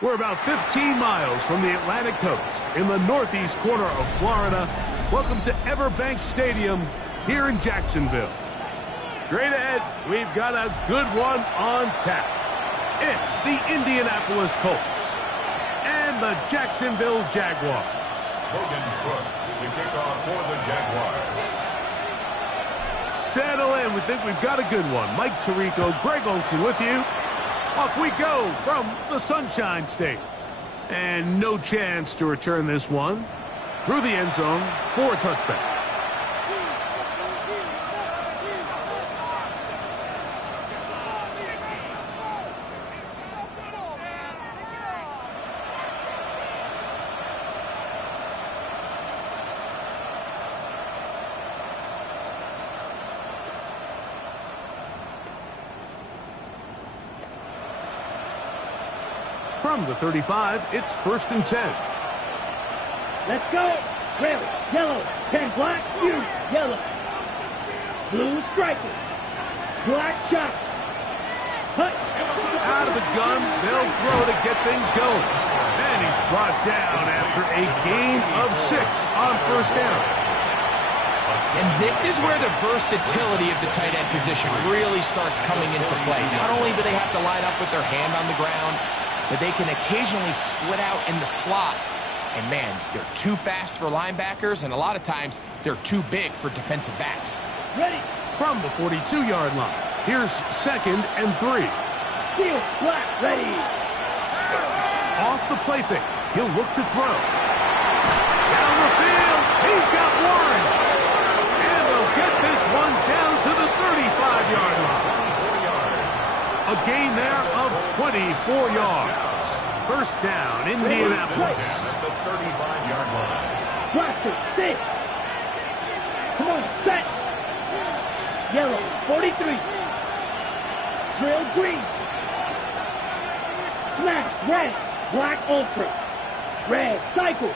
We're about 15 miles from the Atlantic coast in the northeast corner of Florida. Welcome to Everbank Stadium here in Jacksonville. Straight ahead, we've got a good one on tap. It's the Indianapolis Colts and the Jacksonville Jaguars. Logan Cook to kick off for the Jaguars. Settle in. We think we've got a good one. Mike Tirico, Greg Olsen with you. Off we go from the Sunshine State. And no chance to return this one through the end zone for a touchback. From the 35, it's 1st and 10. Let's go. Red, yellow, 10 black, you, yellow. Blue striker. Black shot. Hut. Out of the gun, they'll throw to get things going. And he's brought down after a gain of 6 on 1st down. And this is where the versatility of the tight end position really starts coming into play. Not only do they have to line up with their hand on the ground, but they can occasionally split out in the slot. And man, they're too fast for linebackers, and a lot of times they're too big for defensive backs. Ready. From the 42-yard line, here's 2nd and 3. Steel, black, ready. Off the play fake, he'll look to throw. Down the field, he's got one. And they'll get this one down to the 35-yard line. A gain there of 24 yards. 1st down, Indianapolis. At the 35-yard line. Blaster, 6. Come on, set. Yellow, 43. Drill, green. Smash, red. Black, ultra. Red, cycle.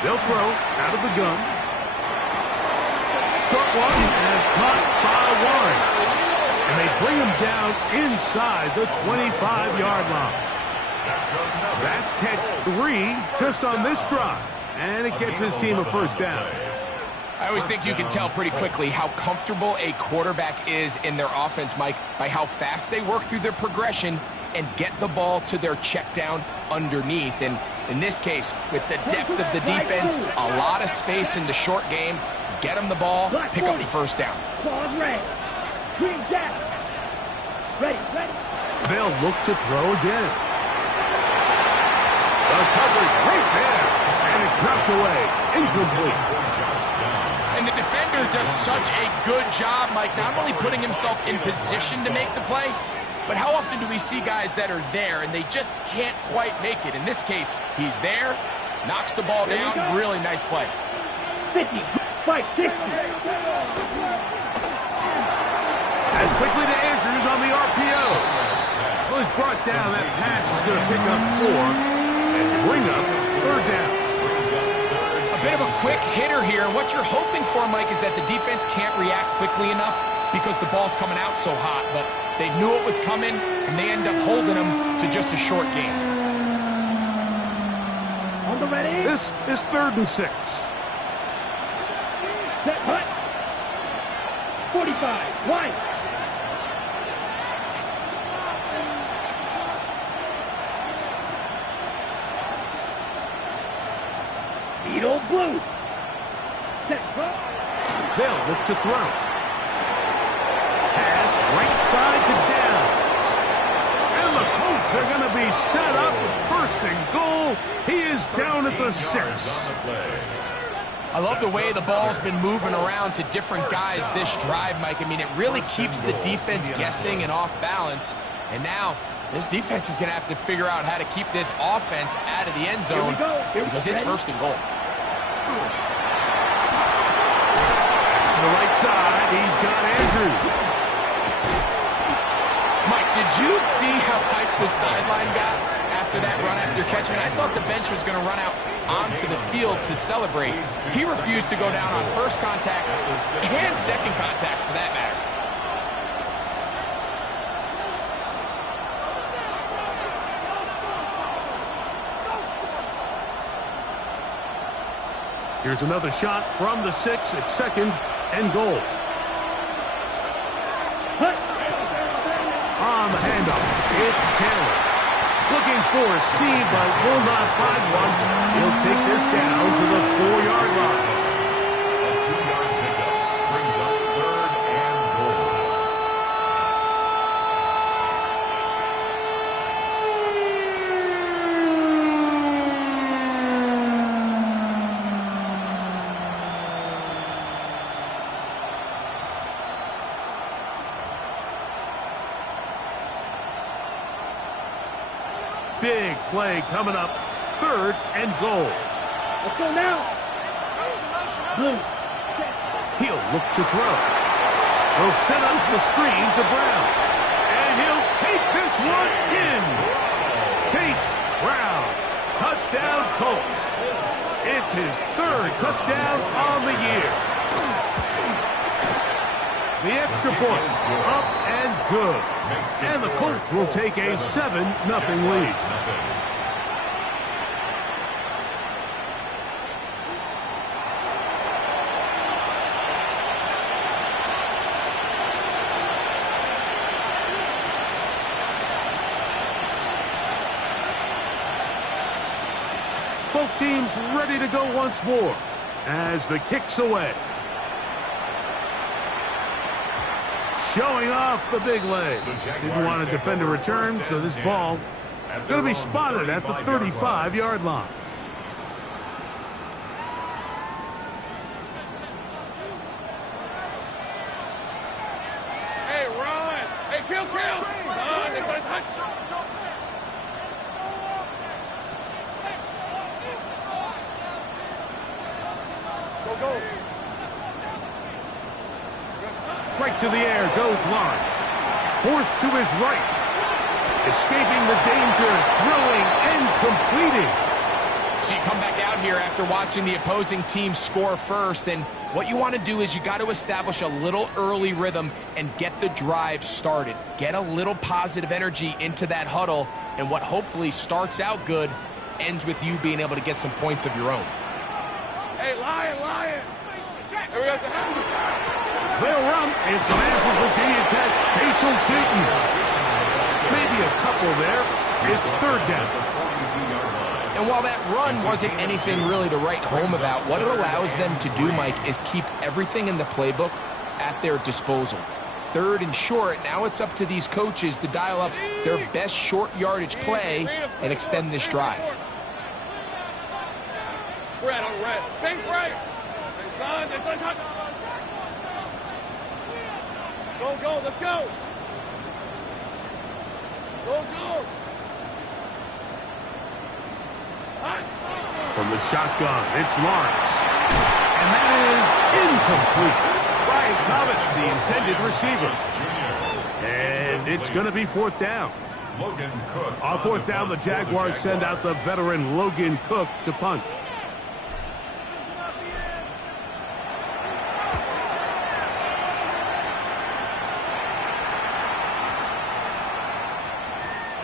They'll throw out of the gun. Short one, and it's caught by Warren. And they bring him down inside the 25-yard line. That's catch 3 just on this drive. And it gets his team a 1st down. I always think you can tell pretty quickly how comfortable a quarterback is in their offense, Mike, by how fast they work through their progression and get the ball to their check down underneath. And in this case, with the depth of the defense, a lot of space in the short game, get them the ball, pick up the 1st down. Claws red. Green jack. Ready, ready. They'll look to throw again. The coverage right there. And it's knocked away. Incomplete. And the defender does such a good job, Mike, not only putting himself in position to make the play, but how often do we see guys that are there and they just can't quite make it? In this case, he's there, knocks the ball down. Really nice play. 50, 560. As quickly to Andrews on the RPO. Well, he's brought down. That pass is going to pick up 4 and bring up 3rd down. A bit of a quick hitter here. What you're hoping for, Mike, is that the defense can't react quickly enough because the ball's coming out so hot. But they knew it was coming, and they end up holding them to just a short game. On the ready. This is 3rd and 6. Set, hut. 45, wide. Beetle blue. Set, hut. They'll look to throw. Pass right side to Downs. And the Colts are going to be set up with 1st and goal. He is down at the 6. I love the way the ball's been moving around to different guys this drive, Mike. I mean, it really keeps the defense guessing and off balance. And now this defense is going to have to figure out how to keep this offense out of the end zone because it's 1st and goal. To the right side, he's got Andrews. Mike, did you see how hyped the sideline got after that run after catch? I mean, I thought the bench was going to run out onto the field to celebrate. He refused to go down on 1st contact and 2nd contact for that matter. Here's another shot from the 6 at 2nd and goal. On the handoff, it's Taylor. Looking for a seam, but will not find one. He'll take this down to the 4-yard line. A 2-yard pickup brings up 3rd and goal. Big play coming up. 3rd and goal. Let's go now. Blue. He'll look to throw. He'll set up the screen to Brown. And he'll take this one in. Chase Brown. Touchdown Colts. It's his 3rd touchdown on the year. The extra point. Up and good. And the Colts will take a 7-0 lead. Both teams ready to go once more as the kick's away. Showing off the big leg. Didn't want to defend a return, so this ball going to be spotted at the 35-yard line. Hey, run! Hey, kill! Go! Right to the air goes Lawrence. Forced to his right. Escaping the danger, throwing and completing. So you come back out here after watching the opposing team score first, and what you want to do is you got to establish a little early rhythm and get the drive started. Get a little positive energy into that huddle, and what hopefully starts out good ends with you being able to get some points of your own. Hey, Lion! There we go. They'll run. It's a man from Virginia Tech, Facial Chicken. Maybe a couple there. It's 3rd down. And while that run wasn't anything really to write home about, what it allows them to do, Mike, is keep everything in the playbook at their disposal. 3rd and short, now it's up to these coaches to dial up their best short yardage play and extend this drive. Red on red. Same right. Hey, son, touch. Go, let's go. Go. From the shotgun, it's Lawrence. And that is incomplete. Brian Thomas, the intended receiver. And it's going to be 4th down. Logan Cook. On 4th down, the Jaguars send out the veteran Logan Cook to punt.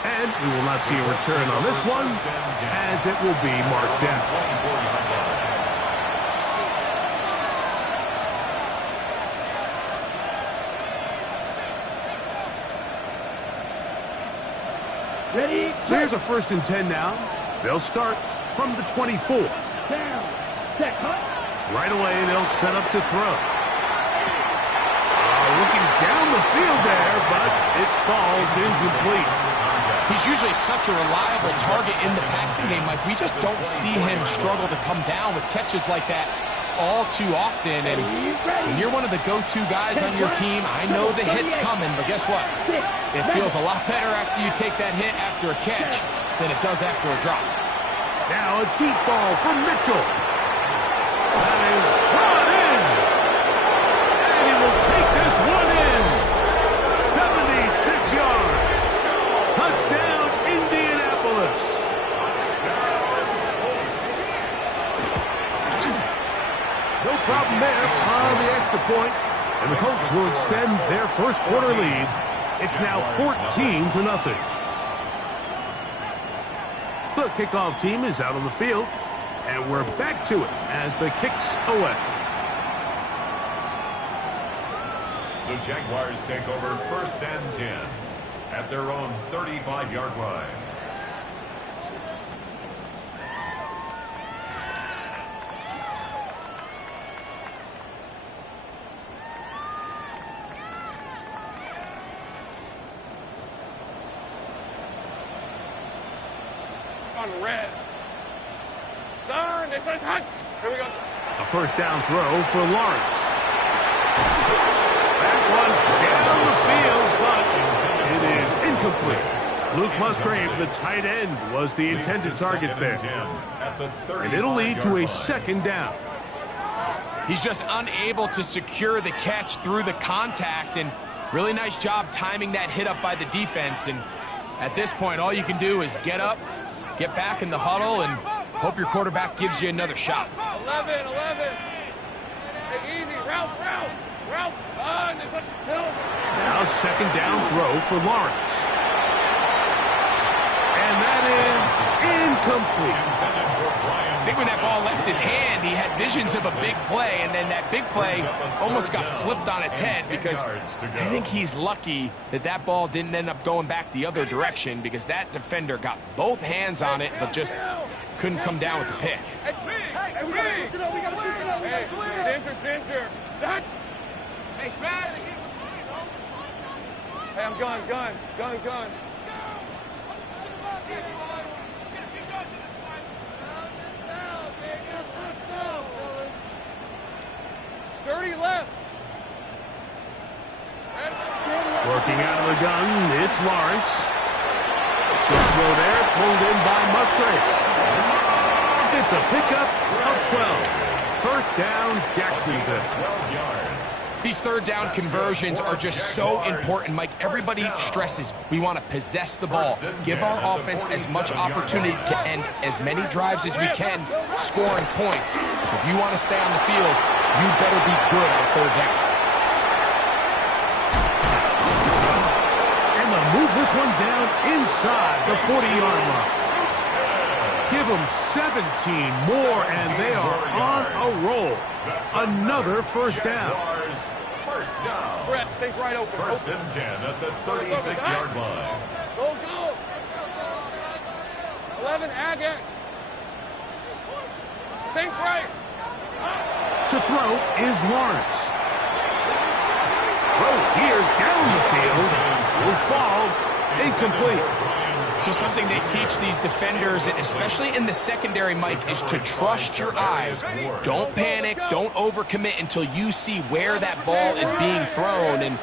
And we will not see a return on this one, as it will be marked down. Ready? So here's a 1st and 10 now. They'll start from the 24. Down. Set. Cut. Right away, they'll set up to throw. Looking down the field there, but it falls incomplete. He's usually such a reliable target in the passing game, Mike. We just don't see him struggle to come down with catches like that all too often. And when you're one of the go-to guys on your team, I know the hit's coming, but guess what? It feels a lot better after you take that hit after a catch than it does after a drop. Now a deep ball from Mitchell. That is brought in. And he will take this one in. 76 yards. Touchdown, Indianapolis. No problem there on the extra point. And the Colts will extend their first quarter lead. It's now 14-0. The kickoff team is out on the field. And we're back to it as the kick's away. The Jaguars take over 1st and 10 at their own 35-yard line. On red. Son, they said hot. Here we go. A first down throw for Lawrence. That one down the field, but it is incomplete. Luke Musgrave, the tight end, was the intended target there. And it'll lead to a second down. He's just unable to secure the catch through the contact, and really nice job timing that hit up by the defense. And at this point, all you can do is get up, get back in the huddle, and hope your quarterback gives you another shot. 11. Hey, easy. Route. Now second down throw for Lawrence. And that is incomplete. I think when that ball left his hand, he had visions of a big play, and then that big play almost got flipped on its head, because I think he's lucky that that ball didn't end up going back the other direction, because that defender got both hands on it but just couldn't come down with the pick. Danger. Hey, smash. Hey, I'm gun. 30 left. Working out of the gun, it's Lawrence. Good throw there, pulled in by Musgrave. It's a pickup of 12. First down, Jacksonville. 12 yards. These third down conversions are just so important, Mike. Everybody stresses we want to possess the ball, give our offense as much opportunity to end as many drives as we can, scoring points. So if you want to stay on the field, you better be good on third down. And they'll move this one down inside the 40-yard line. Give them 17 more, and they are on a roll. Another first down. First down. Brett, take right open. 1st and 10 at the 36-yard line. Go. 11, Agate. Sink right. To throw is Lawrence. Throw here down the field will fall incomplete. So something they teach these defenders, especially in the secondary, Mike, is to trust your eyes. Don't panic, don't overcommit until you see where that ball is being thrown. And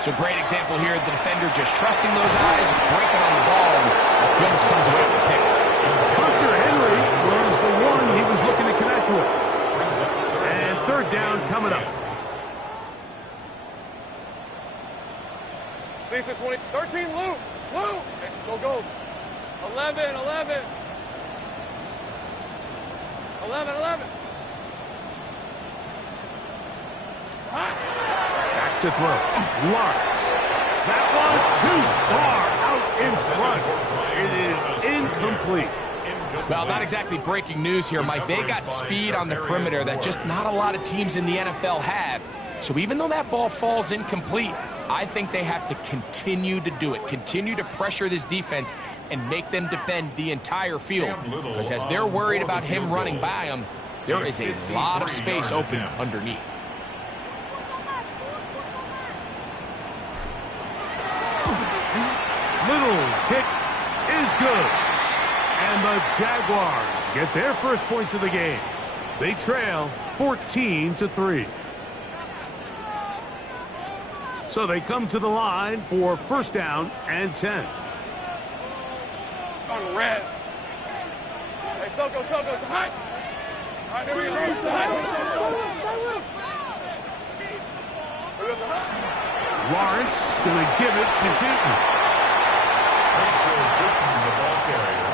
so great example here, the defender just trusting those eyes, breaking on the ball, and Williams comes away with the pick. Hunter Henry was the one he was looking to connect with. And third down coming up. Lisa 20, 13, Luke. Go. 11. 11. Back to throw. Lawrence. That one too far out in front. It is incomplete. Well, not exactly breaking news here, Mike. They got speed on the perimeter that just not a lot of teams in the NFL have. So even though that ball falls incomplete, I think they have to continue to do it, continue to pressure this defense and make them defend the entire field. Because as they're worried about him running by them, there is a lot of space open underneath. Little's kick is good. And the Jaguars get their first points of the game. They trail 14-3. So they come to the line for first down and 10. On red. Hey, Soko, hot. All right, here we go. Lawrence going to give it to Jayton. The ball carrier.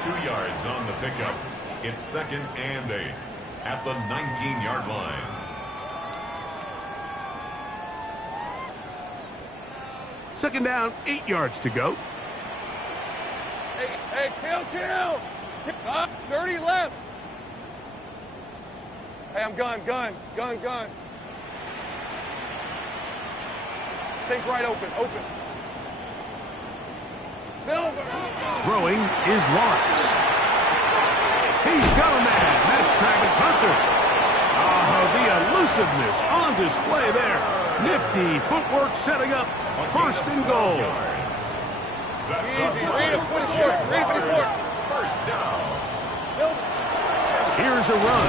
2 yards on the pickup. It's 2nd and 8 at the 19-yard line. Second down, 8 yards to go. Hey, chill. 30 left. Hey, I'm gun. Take right open. Silver. Throwing is Lawrence. He's got a man. That's Travis Hunter. Oh, the elusiveness on display there. Nifty footwork setting up first and goal. Easy. Read it 24. First down. Silver. Here's a run.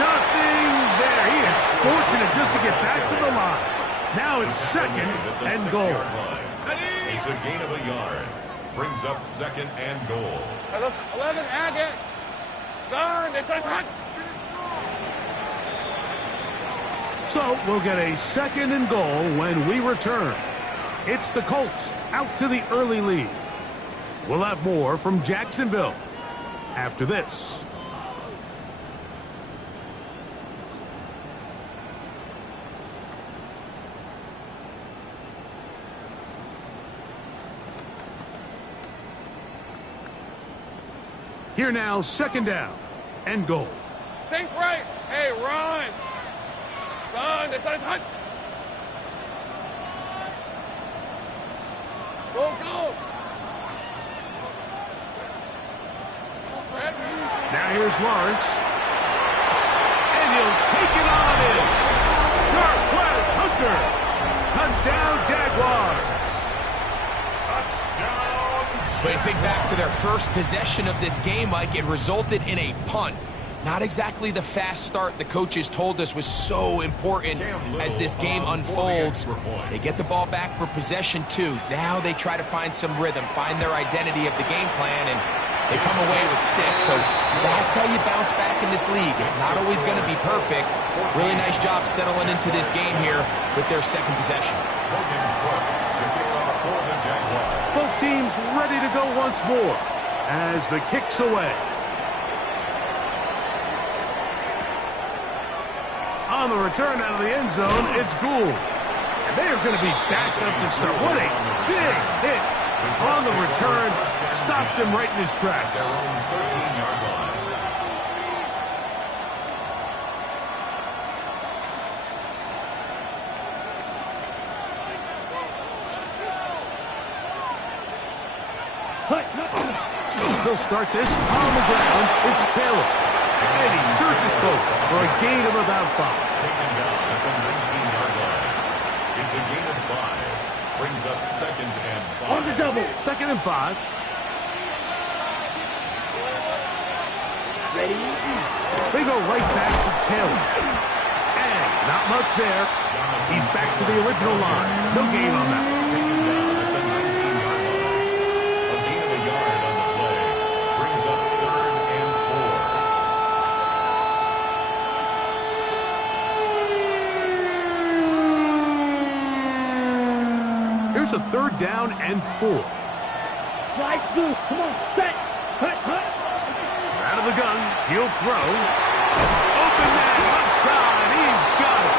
Nothing there. He is fortunate just to get back to the line. Now it's second and goal. It's a gain of a yard. Brings up second and goal. 11, add it. Turn. So we'll get a second and goal when we return. It's the Colts out to the early lead. We'll have more from Jacksonville after this. Here now, second down and goal. Sink right. Hey, run. Son, this is hot. Go. Now here's Lawrence. And he'll take it on in. Northwest Hunter. Touchdown, Jaguars. Touchdown. But you think back to their first possession of this game, Mike, it resulted in a punt. Not exactly the fast start the coaches told us was so important as this game unfolds. They get the ball back for possession 2. Now they try to find some rhythm, find their identity of the game plan, and they come away with 6. So that's how you bounce back in this league. It's not always going to be perfect. Really nice job settling into this game here with their second possession. Both teams ready to go once more as the kick's away. On the return out of the end zone, it's Gould. And they are going to be backed up to start. What a big hit. On the return, stopped him right in his tracks. Their own 13-yard line. They'll start this on the ground. It's Taylor. And he searches for a gain of about 5. Taken down at the 19-yard line. It's a gain of 5. Brings up second and 5. On the double. Second and 5. Ready? They go right back to Taylor. And not much there. He's back to the original line. No gain on that. Taken down at the 19-yard line. A gain of a yard on the play. Brings up third and 4. Here's a third down and 4. Fly through. Come on. Set. Hut. Out of the gun. He'll throw. Open man left side. He's got it.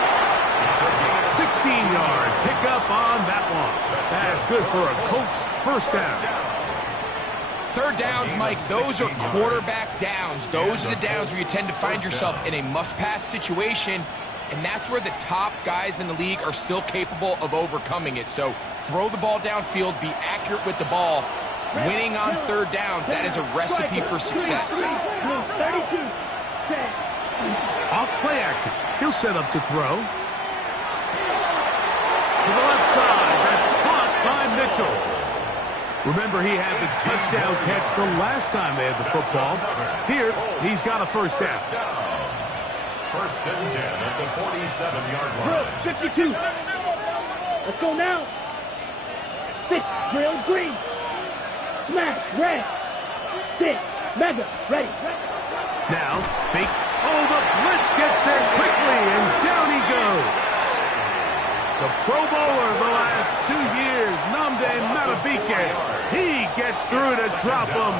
16-yard pickup on that one. That's good for a Colts first down. Third downs, Mike, those are quarterback downs. Those are the downs where you tend to find yourself in a must-pass situation, and that's where the top guys in the league are still capable of overcoming it. So throw the ball downfield, be accurate with the ball. Winning on third downs, that is a recipe for success. 32. Set. Off play action. He'll set up to throw. To the left side. That's caught by Mitchell. Remember, he had the touchdown catch the last time they had the football. Here, he's got a first down. First and 10 at the 47-yard line. 52. Let's go now. 6. Drill green. Smash. Red. 6. Mega. Ready. Now, fake. Oh, the blitz gets there quickly, and down he goes. The Pro Bowler the last 2 years, Nnamdi Madubuike. He gets through to drop him.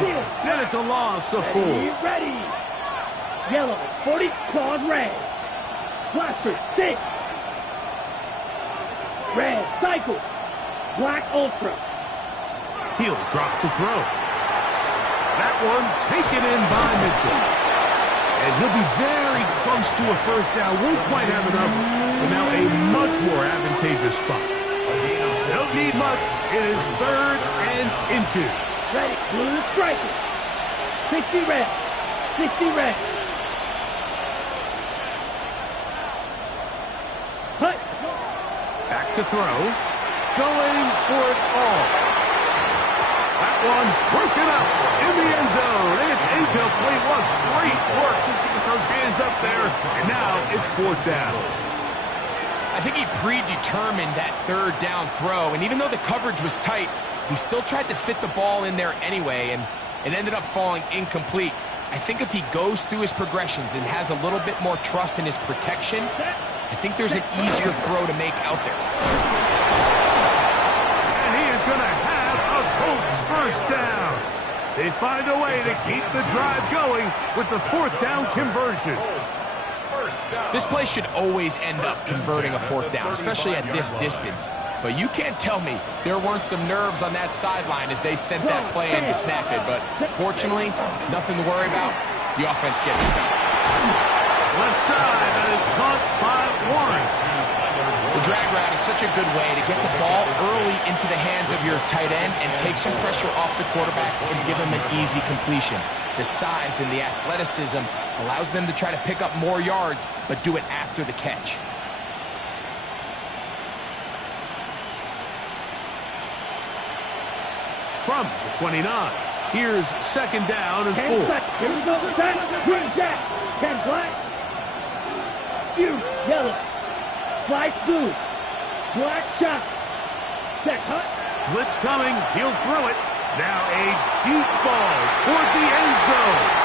Then it's a loss of 4. Ready. Yellow. 40. Claws red. Blaster. 6. Red. Cycle. Black Ultra. He'll drop to throw. That one taken in by Mitchell. And he'll be very close to a first down. Won't quite have enough, but now a much more advantageous spot. Don't need much. It is 3rd and inches. Ready, blue to strike it. 60 red. 60 red. Hut. Back to throw. Going for it all. That one broken up in the end zone. And it's incomplete. What great work just to get those hands up there. And now it's 4th down. I think he predetermined that 3rd down throw, and even though the coverage was tight, he still tried to fit the ball in there anyway, and it ended up falling incomplete. I think if he goes through his progressions and has a little bit more trust in his protection, I think there's an easier throw to make out there. And he is going to have a Colts first down. They find a way to keep the drive going with the 4th down conversion. This play should always end up converting a 4th down, especially at this distance. But you can't tell me there weren't some nerves on that sideline as they sent that play in to snap it. But fortunately, nothing to worry about. The offense gets it done. Left side, that is caught by Warren. The drag route is such a good way to get the ball early into the hands of your tight end and take some pressure off the quarterback and give him an easy completion. The size and the athleticism allows them to try to pick up more yards, but do it after the catch. From the 29, here's 2nd down and 4. 10 seconds. Here we go. Set. Green Jack. 10 black. Spew. Yellow. Flight blue. Black shot. Set. Hut. Blitz coming. He'll throw it. Now a deep ball toward the end zone.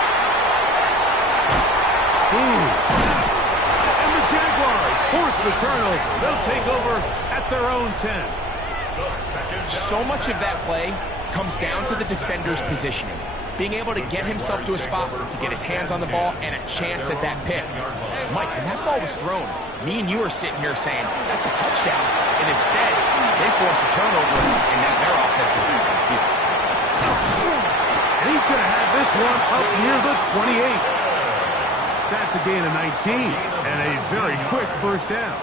And the Jaguars force the turnover. They'll take over at their own 10. So much of that play comes down to the defender's positioning. Being able to get himself to a spot to get his hands on the ball and a chance at that pick. Mike, when that ball was thrown, me and you are sitting here saying, that's a touchdown. And instead, they force a turnover, and now their offense is back on the field. And he's going to have this one up near the 28. That's a gain of 19 and a very quick first down.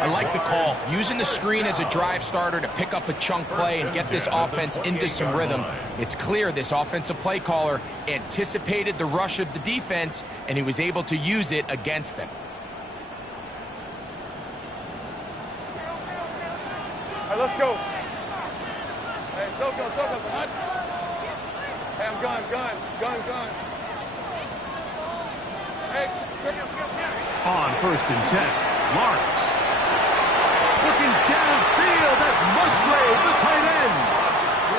I like the call. Using the screen as a drive starter to pick up a chunk play and get this offense into some rhythm. It's clear this offensive play caller anticipated the rush of the defense, and he was able to use it against them. All right, let's go. Hey, Soko. Hey, I'm gun. Hey, On 1st and 10, Lawrence. Looking downfield, that's Musgrave, the tight end.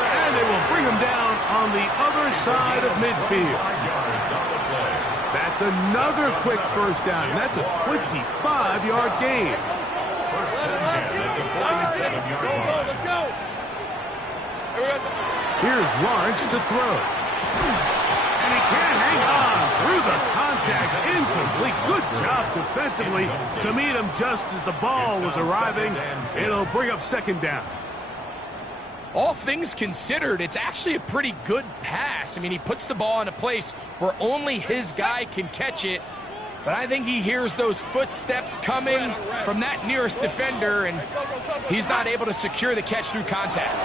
And they will bring him down on the other side of midfield. That's another quick first down. That's a 25-yard gain. First and 10 at the 47-yard line. let's go. Here we go. Here's Lawrence to throw. And he can't hang on through the contact. Incomplete. Good job defensively to meet him just as the ball was arriving. It'll bring up 2nd down. All things considered, it's actually a pretty good pass. I mean, he puts the ball in a place where only his guy can catch it. But I think he hears those footsteps coming from that nearest defender, and he's not able to secure the catch through contact.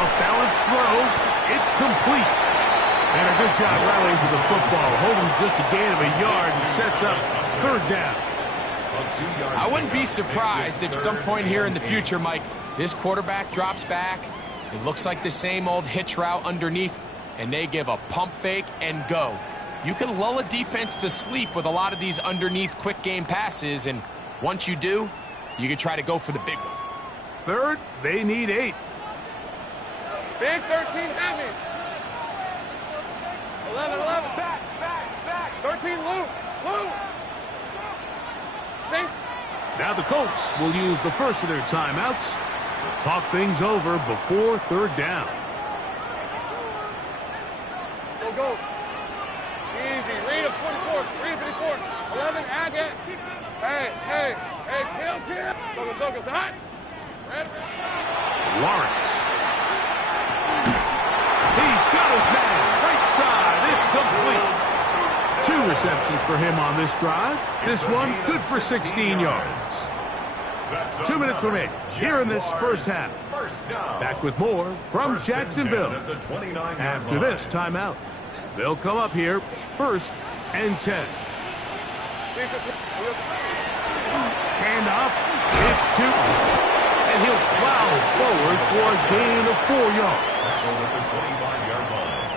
Off-balance throw. It's complete. And a good job rallying to the football. Holding just a gain of a yard and sets up 3rd down. I wouldn't be surprised if some point here in the future, Mike, this quarterback drops back. It looks like the same old hitch route underneath, and they give a pump fake and go. You can lull a defense to sleep with a lot of these underneath quick game passes, and once you do, you can try to go for the big one. 3rd, they need 8. Big 13 heavy. 11. Back. 13 loop. See? Now the Colts will use the first of their timeouts. They'll talk things over before 3rd down. Go. Easy. Read a 44. Read a 54. 11. Add it. Hey. Kill. Soko. Hot. Red. Lawrence. complete. 2 receptions for him on this drive. This one good for 16 yards. 2 minutes remaining here in this first half. Back with more from Jacksonville after this timeout. They'll come up here 1st and 10. Handoff. It's 2. And he'll plow forward for a gain of 4 yards. At the 25-yard line.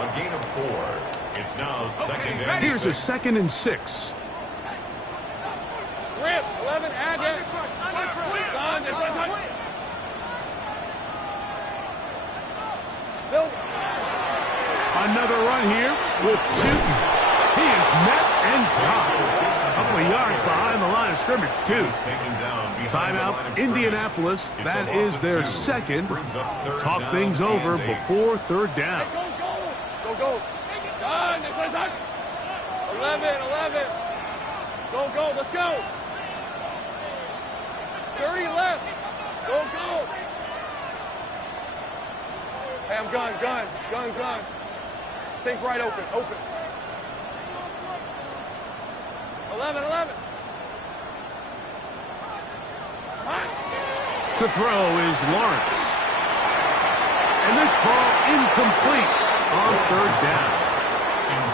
A gain of 4. It's now 2nd and 6. Here's a 2nd and 6. Rip, 11, add it. Son, this is one. Silver. Another run here with 2. He is met and dropped. A couple of yards behind the line of scrimmage, too. Timeout, Indianapolis. That is their 2nd. Talk things over before 3rd down. Go, go. Done, this is it. 11. Go, let's go. 30 left. Go. Hey, I'm gun. Think right, open. 11. To throw is Lawrence. And this ball incomplete on 3rd down.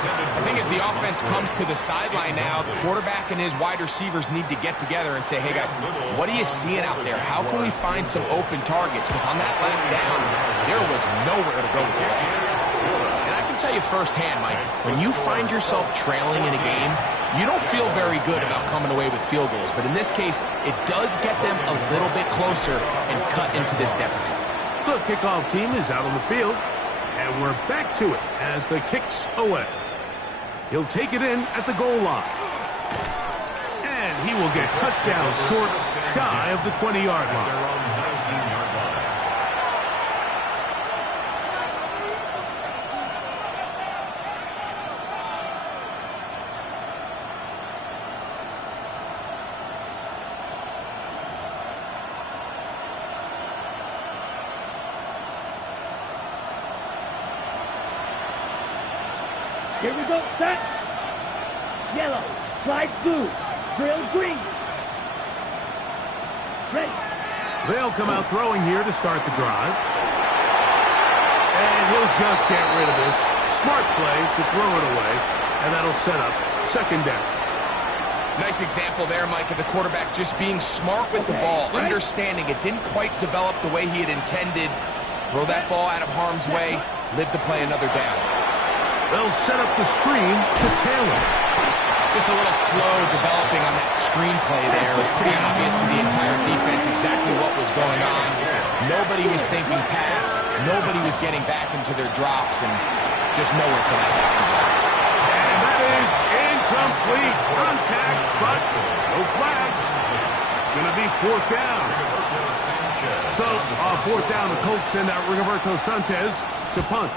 I think as the offense comes to the sideline now, the quarterback and his wide receivers need to get together and say, hey, guys, what are you seeing out there? How can we find some open targets? Because on that last down, there was nowhere to go with the ball. And I can tell you firsthand, Mike, when you find yourself trailing in a game, you don't feel very good about coming away with field goals. But in this case, it does get them a little bit closer and cut into this deficit. The kickoff team is out on the field, and we're back to it as the kick's away. He'll take it in at the goal line. And he will get touchdown short, shy of the 20-yard line. Here we go, set. Yellow, slide blue, drill green. Ready. They'll come out throwing here to start the drive. And he'll just get rid of this. Smart play to throw it away, and that'll set up 2nd down. Nice example there, Mike, of the quarterback just being smart with the ball, understanding it didn't quite develop the way he had intended. Throw that ball out of harm's way, live to play another down. They'll set up the screen to Taylor. Just a little slow developing on that screenplay there. It was pretty obvious to the entire defense exactly what was going on. Nobody was thinking pass. Nobody was getting back into their drops, and just nowhere for that back. And that is incomplete. Contact, but no flags. It's going to be 4th down. So, 4th down, the Colts send out Rigoberto Sanchez to punt.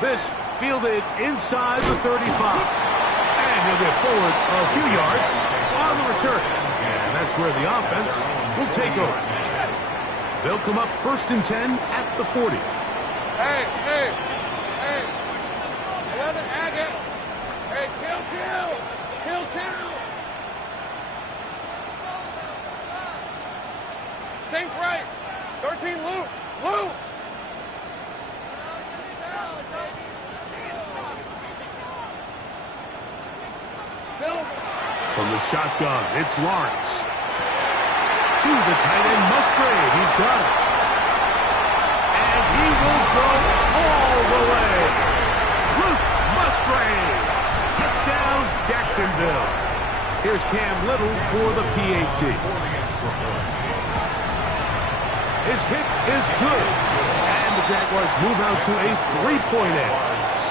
This fielded inside the 35. And he'll get forward a few yards on the return. And that's where the offense will take over. They'll come up 1st and 10 at the 40. Hey. 11, add it. Hey, kill. Sink right. 13, loop. From the shotgun, it's Lawrence. To the tight end, Musgrave. He's got it. And he will go all the way. Luke Musgrave. Touchdown, Jacksonville. Here's Cam Little for the PAT. His kick is good. And the Jaguars move out to a 3-point edge.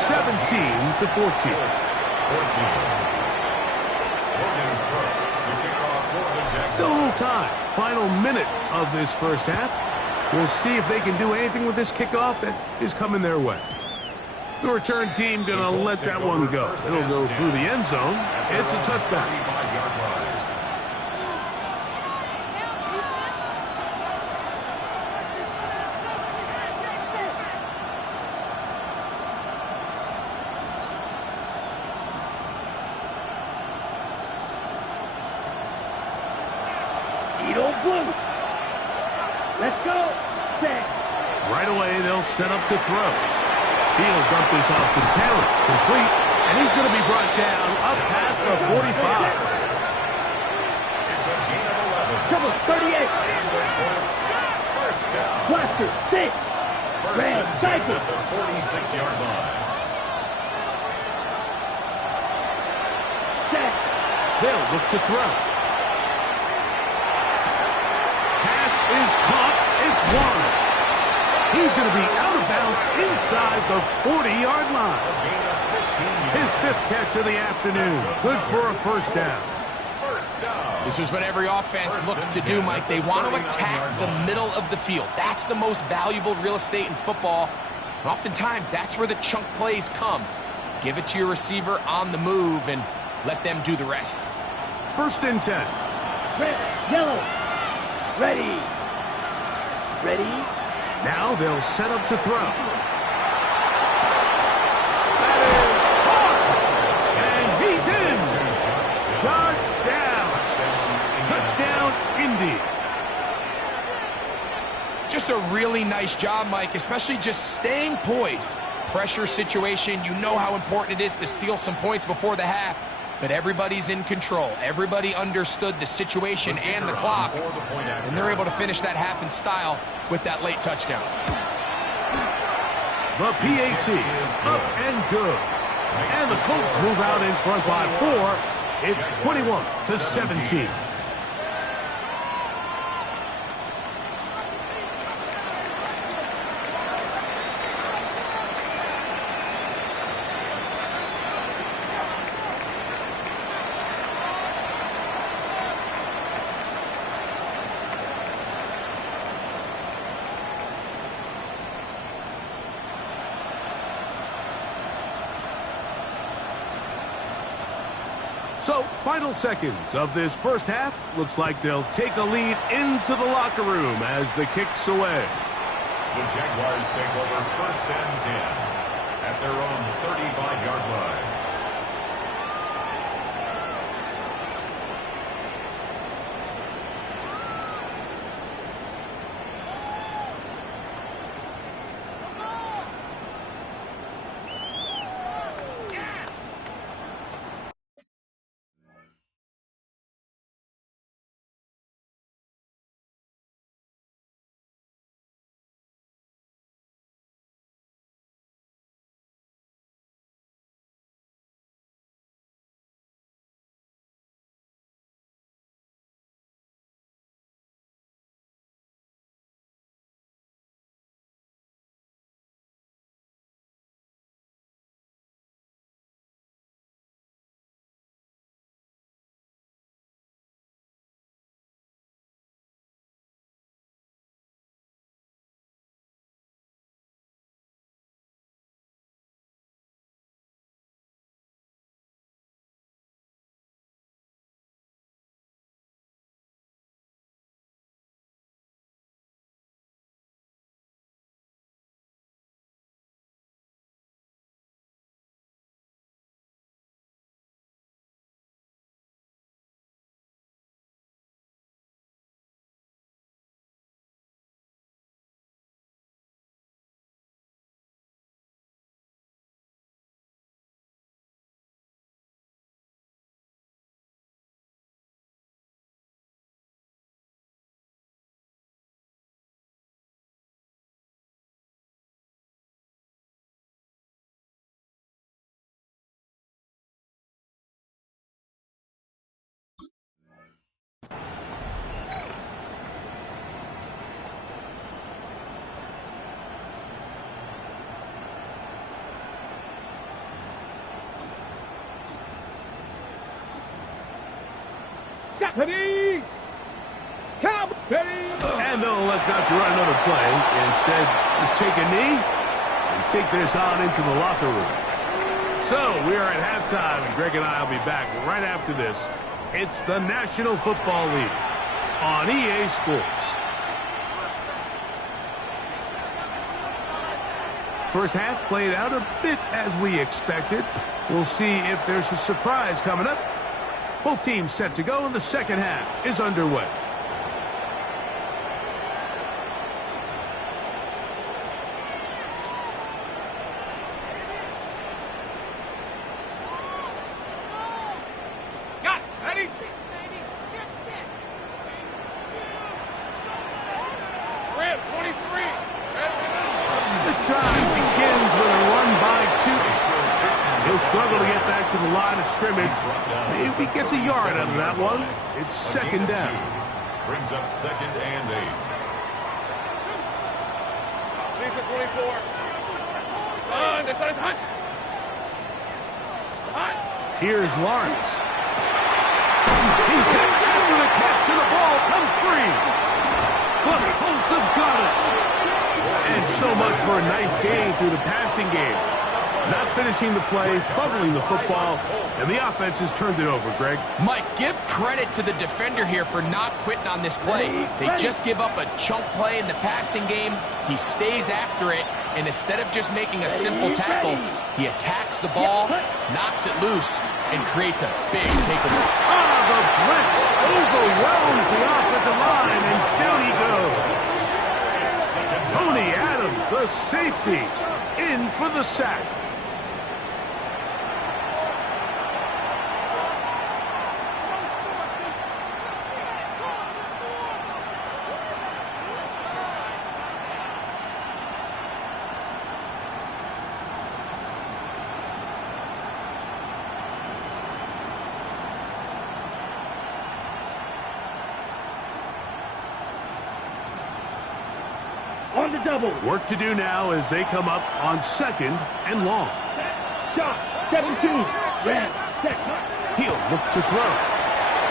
17-14. Still a little time. Final minute of this first half. We'll see if they can do anything with this kickoff that is coming their way. The return team going to let that one go. It'll go through the end zone. It's a touchback. Blue. Let's go. Set. Right away, they'll set up to throw. He'll dump this off to Taylor. Complete. And he's going to be brought down up past the 45. It's a gain of 11. Double 38. First down. Cluster 6. First Red and 10 cycle. at the 46-yard line. Set. They'll look to throw. Pass is caught. It's wide. He's going to be out of bounds inside the 40-yard line. A gain of 15 yards. His 5th catch of the afternoon. Good for a first down. First down. This is what every offense looks to do, Mike. They want to attack the middle of the field. That's the most valuable real estate in football. And oftentimes, that's where the chunk plays come. Give it to your receiver on the move and let them do the rest. First and 10. Red. Yellow. Ready. Ready. Now they'll set up to throw. And he's in. Touchdown, Indy. Just a really nice job, Mike, especially just staying poised. Pressure situation, you know how important it is to steal some points before the half, but everybody's in control. Everybody understood the situation and the clock, and they're able to finish that half in style with that late touchdown. The PAT is up and good. And the Colts move out in front by 4. It's 21-17. So, final seconds of this first half. Looks like they'll take a lead into the locker room as the kick's away. The Jaguars take over first and 10 at their own 35-yard line. Ready. Count. Ready. And they'll elect not to run another play. Instead, just take a knee and take this on into the locker room. So, we are at halftime, and Greg and I will be back right after this. It's the National Football League on EA Sports. First half played out a bit as we expected. We'll see if there's a surprise coming up. Both teams set to go, and the second half is underway. struggle to get back to the line of scrimmage. Maybe gets a yard out of that one. It's second down. Brings up second and 8. These are 24. This is hot. Hot. Here's Lawrence. He's hit after the catch, and the ball comes free. The Colts have got it. And so much for a nice game through the passing game. Not finishing the play, fumbling the football, and the offense has turned it over, Greg. Mike, give credit to the defender here for not quitting on this play. They just give up a chunk play in the passing game. He stays after it, and instead of just making a simple tackle, he attacks the ball, knocks it loose, and creates a big takeaway. The blitz overwhelms the offensive line, and down he goes. Tony Adams, the safety, in for the sack. On the double. Work to do now as they come up on second and long. Shot. 17. Red. Set. He'll look to throw.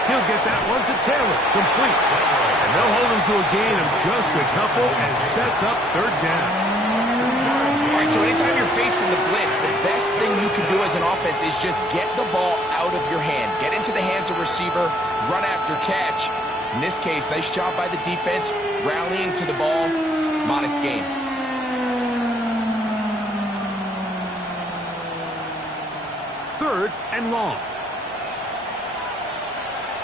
He'll get that one to Taylor. Complete. And they'll hold him to a gain of just a couple and sets up third down. All right, so anytime you're facing the blitz, the best thing you can do as an offense is just get the ball out of your hand. Get into the hands of receiver, run after catch. In this case, nice job by the defense, rallying to the ball. Modest game. Third and long.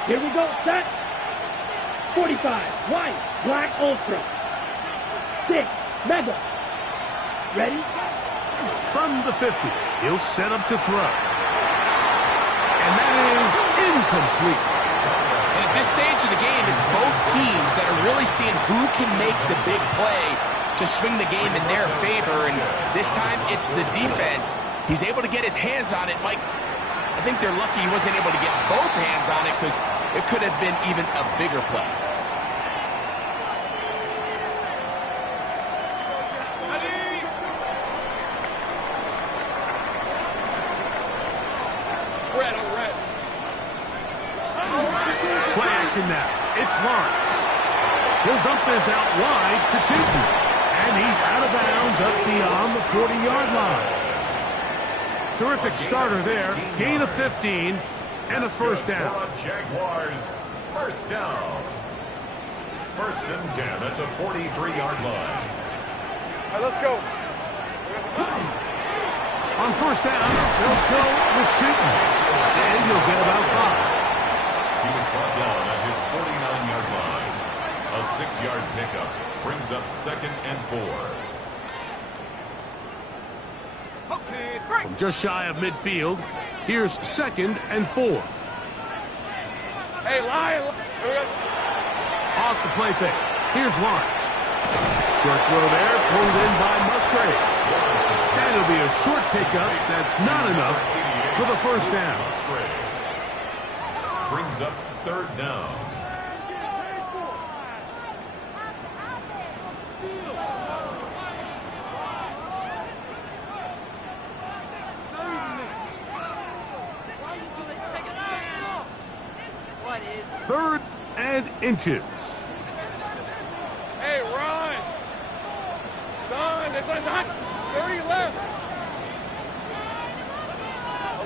Here we go. Set. 45. White. Black Ultra. 6. Mega. Ready? From the 50. He'll set up to throw. And that is incomplete. And at this stage of the game, it's both teams that are really seeing who can make the big play to swing the game in their favor. And this time, it's the defense. He's able to get his hands on it. Mike, I think they're lucky he wasn't able to get both hands on it because it could have been even a bigger play. Now, it's Lawrence. He'll dump this out wide to Tootin. And he's out of bounds up beyond the 40-yard line. Terrific starter there. Gain of 15 and a first down. Jaguars, first down. First and 10 at the 43-yard line. All right, let's go. On first down, they'll go with Tootin. And he'll get about 5. He was brought down at his 49-yard line. A 6-yard pickup brings up second and 4. Okay, break. From just shy of midfield, here's second and 4. Hey, Lion. Here we go. Off the play fake. Here's Lawrence. Short throw there, pulled in by Musgrave. That'll be a short pickup. That's not enough for the first down. Brings up third down. Third and inches. Hey, run. Son, this one's hot. 30 left.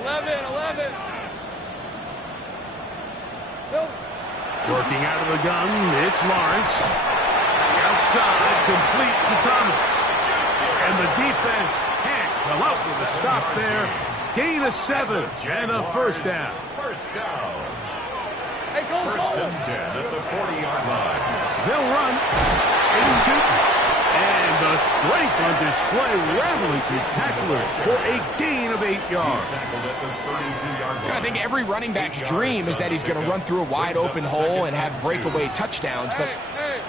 11. Working out of the gun, it's Lawrence. Outside, complete to Thomas. And the defense can't come up with a stop there. Gain of 7 and a first down. First down. Hey, go. First and 10 at the 40-yard line. They'll run. Into and the strength on display, rattling through tacklers for a gain of 8 yards. Tackled at the 32-yard line. I think every running back's dream is that he's going to run through a wide open hole and have breakaway touchdowns, but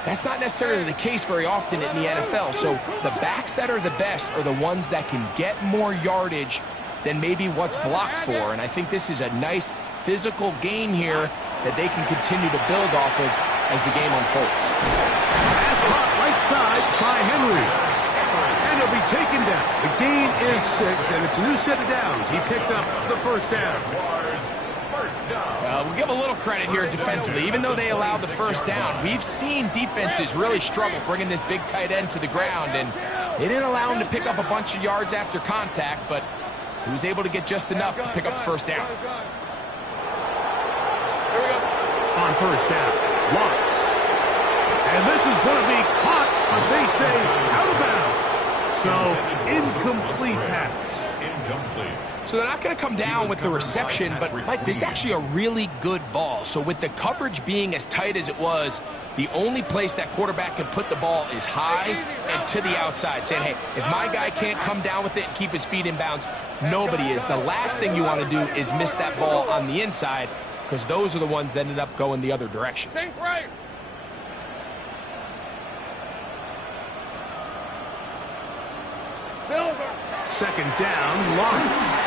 that's not necessarily the case very often in the NFL. So the backs that are the best are the ones that can get more yardage than maybe what's blocked for. And I think this is a nice physical gain here that they can continue to build off of as the game unfolds. Pass caught right side by Henry. And he'll be taken down. The gain is 6, and it's a new set of downs. He picked up the first down. We'll give a little credit here defensively. Even though they allowed the first down, we've seen defenses really struggle bringing this big tight end to the ground, and they didn't allow him to pick up a bunch of yards after contact, but he was able to get just enough to pick up the first down. On first down, Lawrence. And this is going to be caught, but they say out of bounds. So, incomplete pass. Incomplete. So they're not going to come down with the reception, but, Mike, this is actually a really good ball. So with the coverage being as tight as it was, the only place that quarterback can put the ball is high and to the outside, saying, hey, if my guy can't come down with it and keep his feet in bounds, nobody is. The last thing you want to do is miss that ball on the inside, because those are the ones that ended up going the other direction. Sink right. Silver. Second down, Lawrence.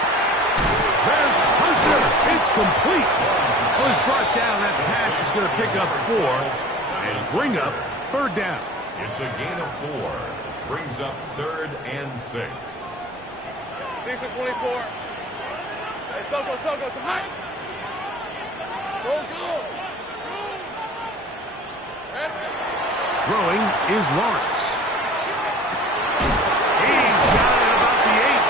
There's Hunter. It's complete. Well, he's brought down. That pass is going to pick up 4 and bring up third down. It's a gain of 4. Brings up 3rd and 6. Decent 24. Hey, Soko, so high. Go. Throwing is Lawrence. He's got it about the 8.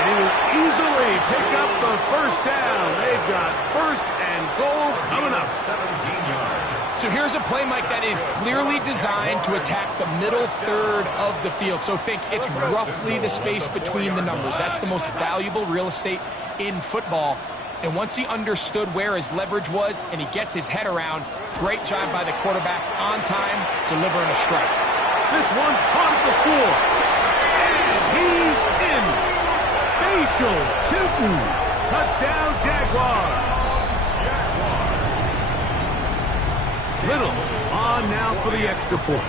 And he will easily pick up the first down. They've got first and goal coming up. 17 yards. So here's a play, Mike, that is clearly designed to attack the middle third of the field. So think it's roughly the space between the numbers. That's the most valuable real estate in football. And once he understood where his leverage was and he gets his head around, great job by the quarterback on time, delivering a strike. This one caught at the 4. And he's in. Facial shooting. Touchdown, Jaguars. Little on now for the extra point.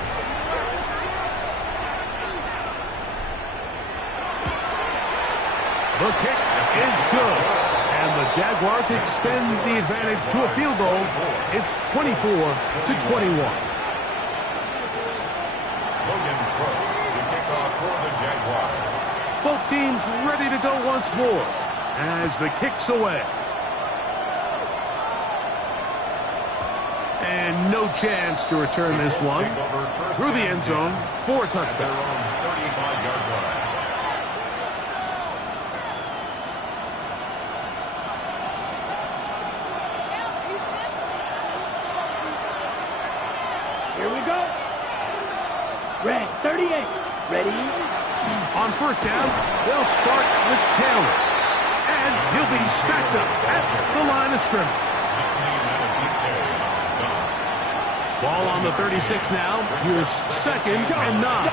The kick is good. And the Jaguars extend the advantage to a field goal. It's 24-21. Logan Crow to kick off for the Jaguars. Both teams ready to go once more as the kick's away. And no chance to return this one through the end zone for a touchdown. 35-yard line. Here we go. Red 38. Ready? On first down, they'll start with Taylor. And he'll be stacked up at the line of scrimmage. Ball on the 36 now. Here's 2nd and 9.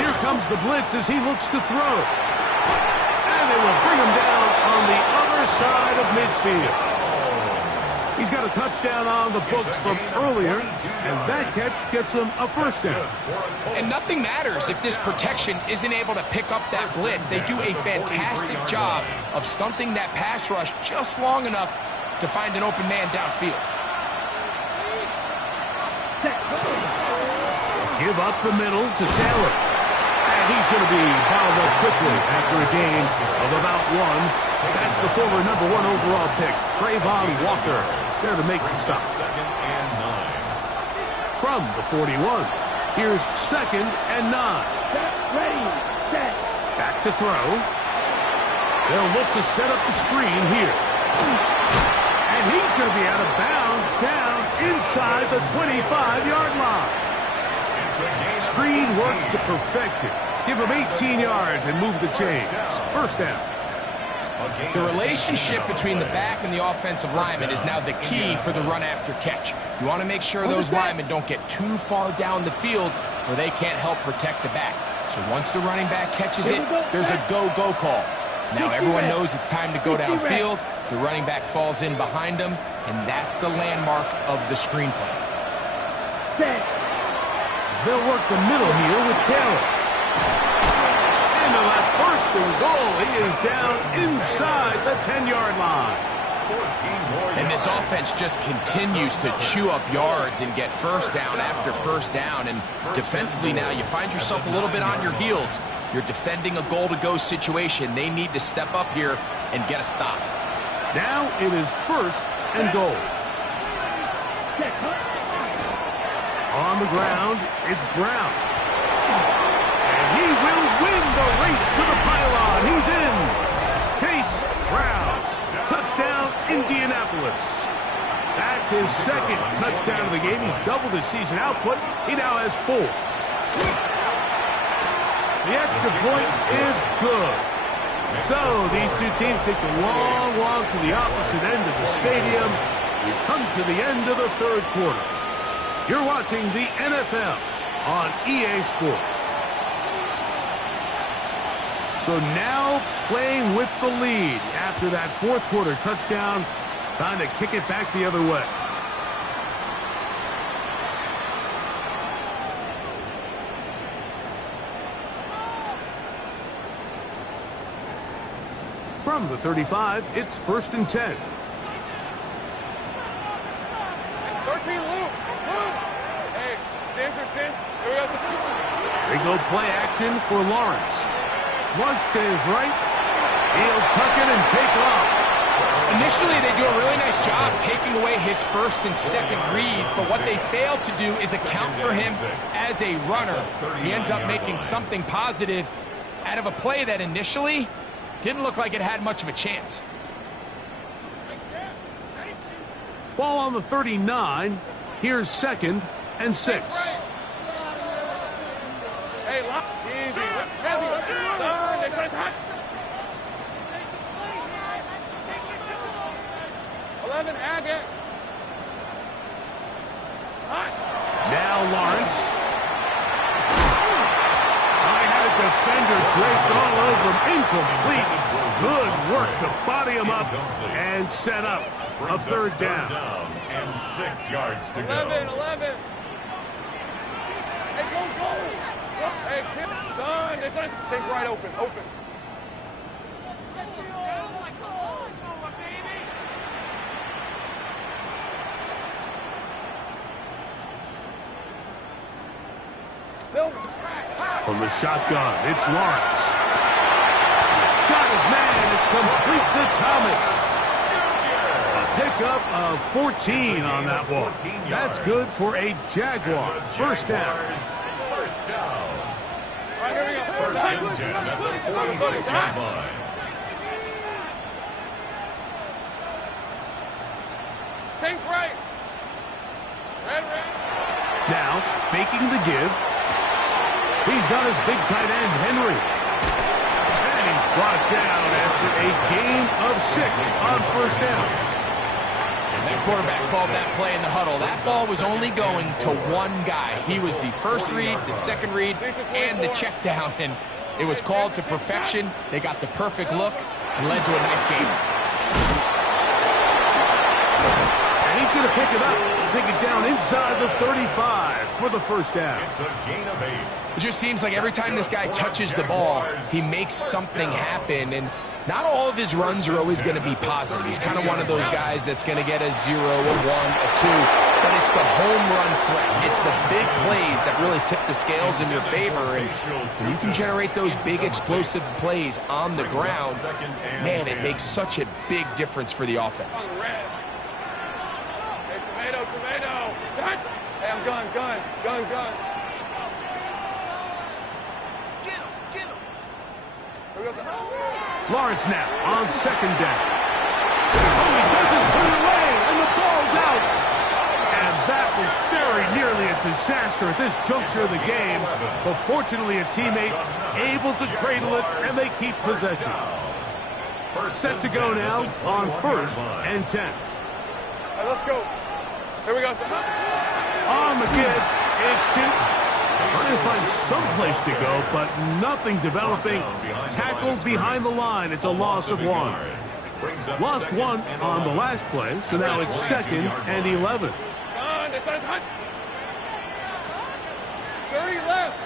Here comes the blitz as he looks to throw. And they will bring him down on the other side of midfield. He's got a touchdown on the books from earlier, and that catch gets him a first down. And nothing matters if this protection isn't able to pick up that blitz. They do a fantastic job of stunting that pass rush just long enough to find an open man downfield. Give up the middle to Taylor. And he's going to be fouled up quickly after a gain of about 1. That's the former #1 overall pick, Trayvon Walker, there to make the stop. 2nd and 9. From the 41, here's 2nd and 9. Ready. Set. Back to throw. They'll look to set up the screen here. And he's going to be out of bounds down inside the 25-yard line. Screen works to perfection. Give him 18 yards and move the chains. First down. The relationship between the back and the offensive lineman is now the key for the run after catch. You want to make sure those linemen don't get too far down the field where they can't help protect the back. So once the running back catches it, there's a go-go call. Now everyone knows it's time to go downfield. The running back falls in behind him, and that's the landmark of the screenplay. They'll work the middle here with Taylor. And they'll have first and goal He is down inside the 10-yard line. And this offense just continues to chew up yards and get first down after first down. And defensively now, you find yourself a little bit on your heels. You're defending a goal-to-go situation. They need to step up here and get a stop. Now it is first and goal. On the ground, it's Brown. And he will win the race to the pylon. He's in. Chase Brown. Touchdown, Indianapolis. That's his second touchdown of the game. He's doubled his season output. He now has 4. The extra point is good. So these two teams take a long walk to the opposite end of the stadium. We've come to the end of the third quarter. You're watching the NFL on EA Sports. So now playing with the lead after that fourth quarter touchdown, trying to kick it back the other way. From the 35, it's first and 10. 13, Luke. Hey, James or Finch. Here we go. They go play action for Lawrence. Flush to his right. He'll tuck it and take off. Initially, they do a really nice job taking away his first and second read, but what they fail to do is account for him as a runner. He ends up making something positive out of a play that initially didn't look like it had much of a chance. Ball on the 39. Here's second and 6. Hey, lock. Easy. Heavy. Done. They try to hot. 11, Agate. Hot. Now Lawrence. I had a defender draped all over him. Incomplete. Good work to body him up and set up a third down. And 6 yards to go. 11. Hey, go. Hey, son. They try to take right open. From the shotgun, it's Lawrence. Got his man. It's complete to Thomas. A pickup of 14 on that one. That's good for a Jaguar. First down. First down. All right, here we go. First and 10 at the 46-yard line. Sink right. Red. Now, faking the give. He's got his big tight end, Henry. And he's brought down after a gain of 6 on first down. And that quarterback called that play in the huddle. That ball was only going to one guy. He was the first read, the second read, and the check down. And it was called to perfection. They got the perfect look and led to a nice game. And he's going to pick it up. Take it down inside the 35 for the first down. It's a gain of 8. It just seems like every time this guy touches the ball, he makes something happen. And not all of his runs are always going to be positive. He's kind of one of those guys that's going to get a 0, a 1, a 2. But it's the home run threat. It's the big plays that really tip the scales in your favor. And when you can generate those big explosive plays on the ground, man, it makes such a big difference for the offense. Hey, tomato. Hey, I'm gun. Get him. Lawrence now on second down. Oh, he doesn't put it away, and the ball's out. And that was very nearly a disaster at this juncture of the game. But fortunately, a teammate able to cradle it, and they keep possession. Set to go now on first and 10. All right, let's go. Here we go. On the give, it's 2. Trying to find some place to go, but nothing developing. Tackled behind the line. It's a loss of 1. Lost 1 on the last play, so now it's second and 11. 30 left.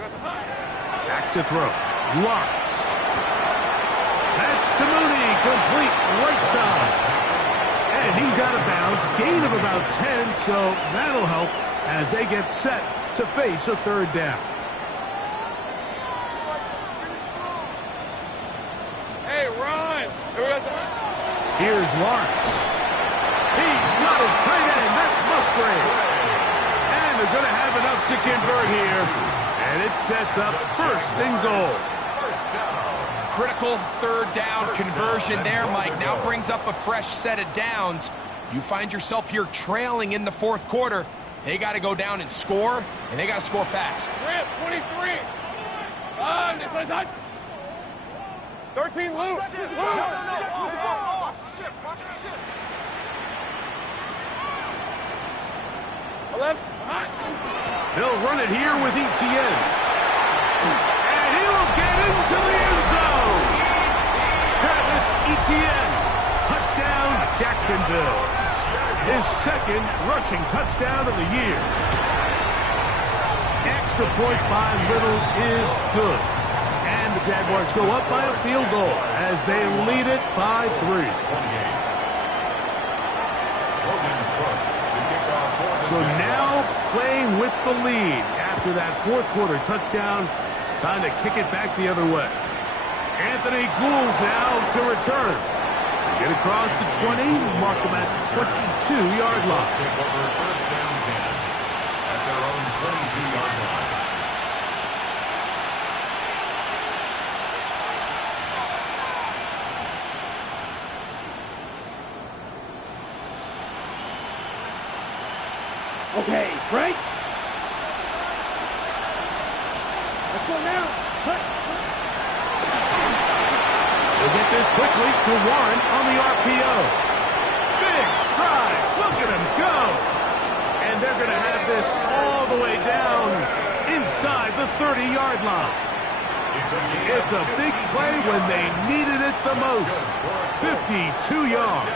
Back to throw. Lawrence. That's to Mooney. Complete right side. And he's out of bounds. Gain of about 10, so that'll help as they get set to face a third down. Hey, run! Here's Lawrence. He's got his tight end. That's Musgrave. And they're going to have enough to convert here. And it sets up first and goal. Critical third down conversion there, Mike. Now brings up a fresh set of downs. You find yourself here trailing in the fourth quarter. They got to go down and score, and they got to score fast. 23. This is 13 loose. Left. They'll run it here with Etienne. And he will get into the end zone. Travis Etienne. Touchdown, Jacksonville. His second rushing touchdown of the year. Extra point by Littles is good. And the Jaguars go up by a field goal as they lead it by 3. So now playing with the lead after that fourth quarter touchdown. Time to kick it back the other way. Anthony Gould now to return. Get across the 20, mark them at the 22-yard line. Take over first down 10 at their own 22-yard line. Okay, Frank. Let's go now. Cut. They'll get this quickly to Warren on the RPO. Big strides. Look at him go. And they're going to have this all the way down inside the 30-yard line. It's a big play when they needed it the most. 52 yards.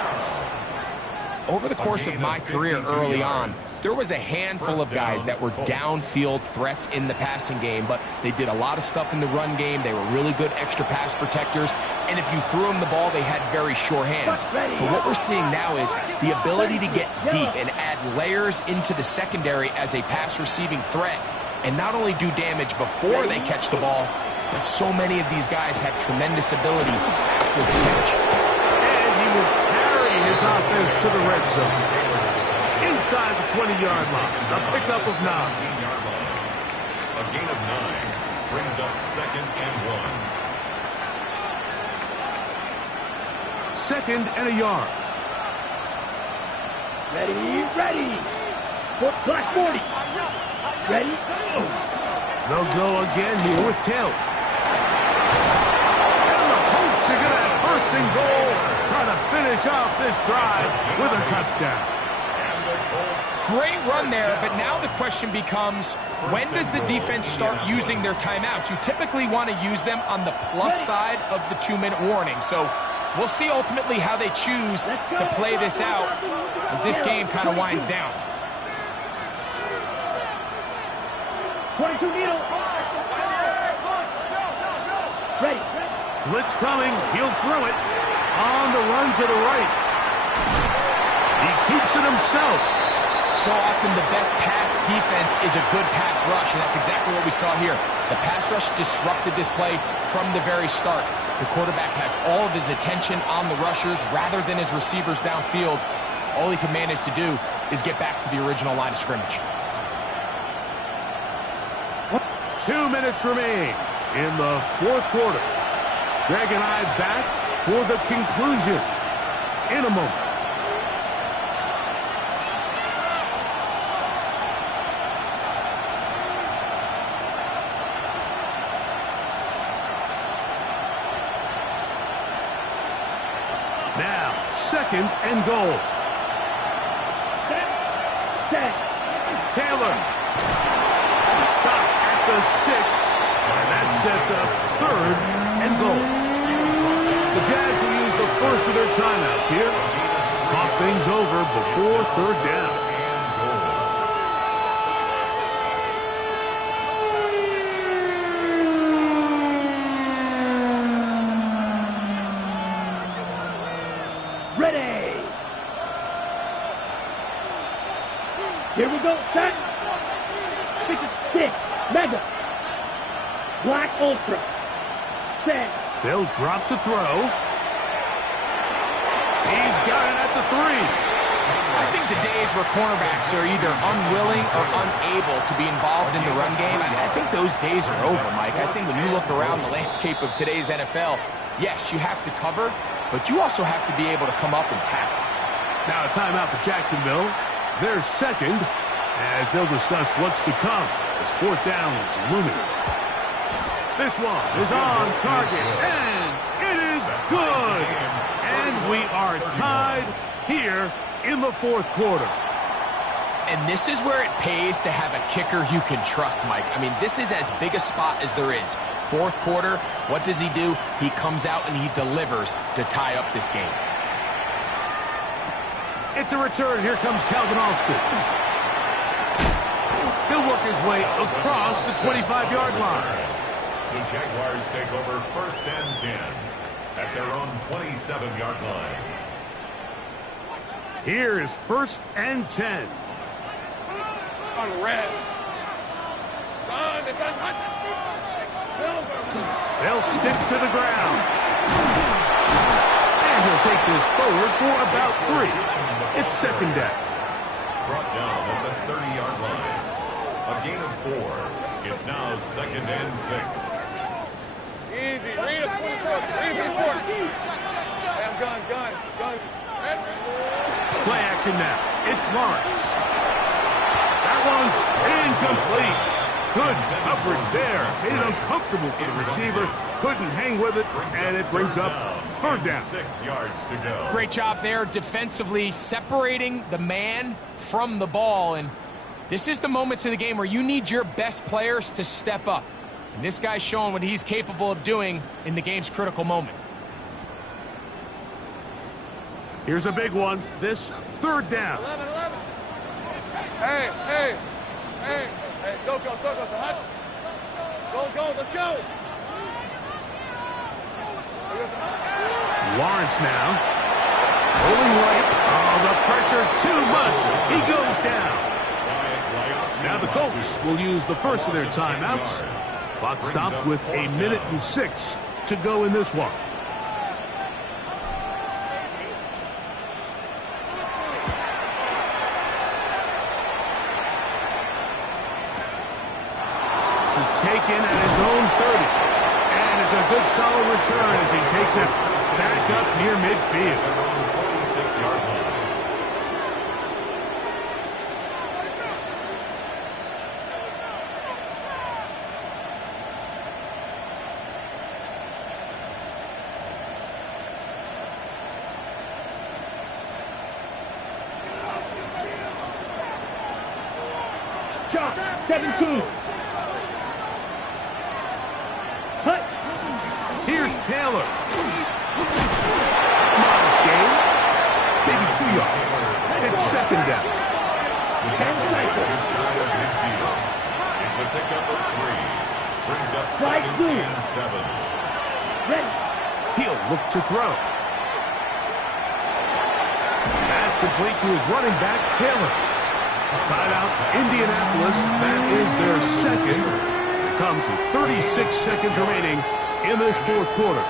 Over the course of my career early on, there was a handful of guys that were downfield threats in the passing game, but they did a lot of stuff in the run game. They were really good extra pass protectors, and if you threw them the ball, they had very sure hands. But what we're seeing now is the ability to get deep and add layers into the secondary as a pass-receiving threat, and not only do damage before they catch the ball, but so many of these guys have tremendous ability after the catch. And he will carry his offense to the red zone. Inside the 20-yard line, a pickup of 9. A gain of 9 brings up second and 1. Second and a yard. Ready. Black 40. Ready. They'll go again here with Taylor. And the Colts are going to have first and goal, trying to finish off this drive with a touchdown. Great run there, but now the question becomes, when does the defense start using their timeouts? You typically want to use them on the plus side of the 2-minute warning. So we'll see ultimately how they choose to play this out as this game kind of winds down. 22 needle. Ready. Blitz coming. He'll throw it. On the run to the right. He keeps it himself. So often the best pass defense is a good pass rush, and that's exactly what we saw here. The pass rush disrupted this play from the very start. The quarterback has all of his attention on the rushers rather than his receivers downfield. All he can manage to do is get back to the original line of scrimmage. 2 minutes remain in the fourth quarter. Greg and I back for the conclusion in a moment. Now, second and goal. Set. Taylor. Stop at the 6. And that sets up third and goal. The Jags will use the first of their timeouts here. Talk things over before third down. go. Set. 6. Mega. Black Ultra. Set. They'll drop to throw. He's got it at the 3. I think the days where cornerbacks are either unwilling or unable to be involved in the run game, I think those days are over, Mike. I think when you look around the landscape of today's NFL, yes, you have to cover, but you also have to be able to come up and tackle. Now a timeout for Jacksonville. Their second, as they'll discuss what's to come as fourth down is looming. This one is on target, and it is good. And we are tied here in the fourth quarter. And this is where it pays to have a kicker you can trust, Mike. I mean, this is as big a spot as there is. Fourth quarter, what does he do? He comes out and he delivers to tie up this game. It's a return. Here comes Calvin Austin. He'll work his way across the 25-yard line. The Jaguars take over first and 10 at their own 27-yard line. Here is first and 10. On red. Run, it's on silver. They'll stick to the ground. And he'll take this forward for about 3. It's second down. Brought down at the 30-yard line. A gain of 4. It's now second and 6. Easy. Read a 24. Read a 24. Damn, gun. Play action now. It's Lawrence. That one's incomplete. Good coverage there. Made it uncomfortable for the receiver. Couldn't hang with it, and it brings up third down. 6 yards to go. Great job there defensively separating the man from the ball. And this is the moments of the game where you need your best players to step up. And this guy's showing what he's capable of doing in the game's critical moment. Here's a big one. This third down. 11. Hey. Soko, hot. Go, let's go. Lawrence now. Rolling right. Oh, the pressure too much. He goes down. Now the Colts will use the first of their timeouts. Clock stops with 1:06 to go in this one. Taken at his own 30. And it's a good solid return as he takes it back up near midfield. 46-yard line. Shot. 17. Here's Taylor. Modest gain. Maybe 2 yards. It's second down. It's a pickup of 3. Brings up Strike second 2. and 7. Ready. He'll look to throw. That's complete to his running back, Taylor. Timeout, Indianapolis. That is their second. It comes with 36 seconds remaining in this fourth quarter.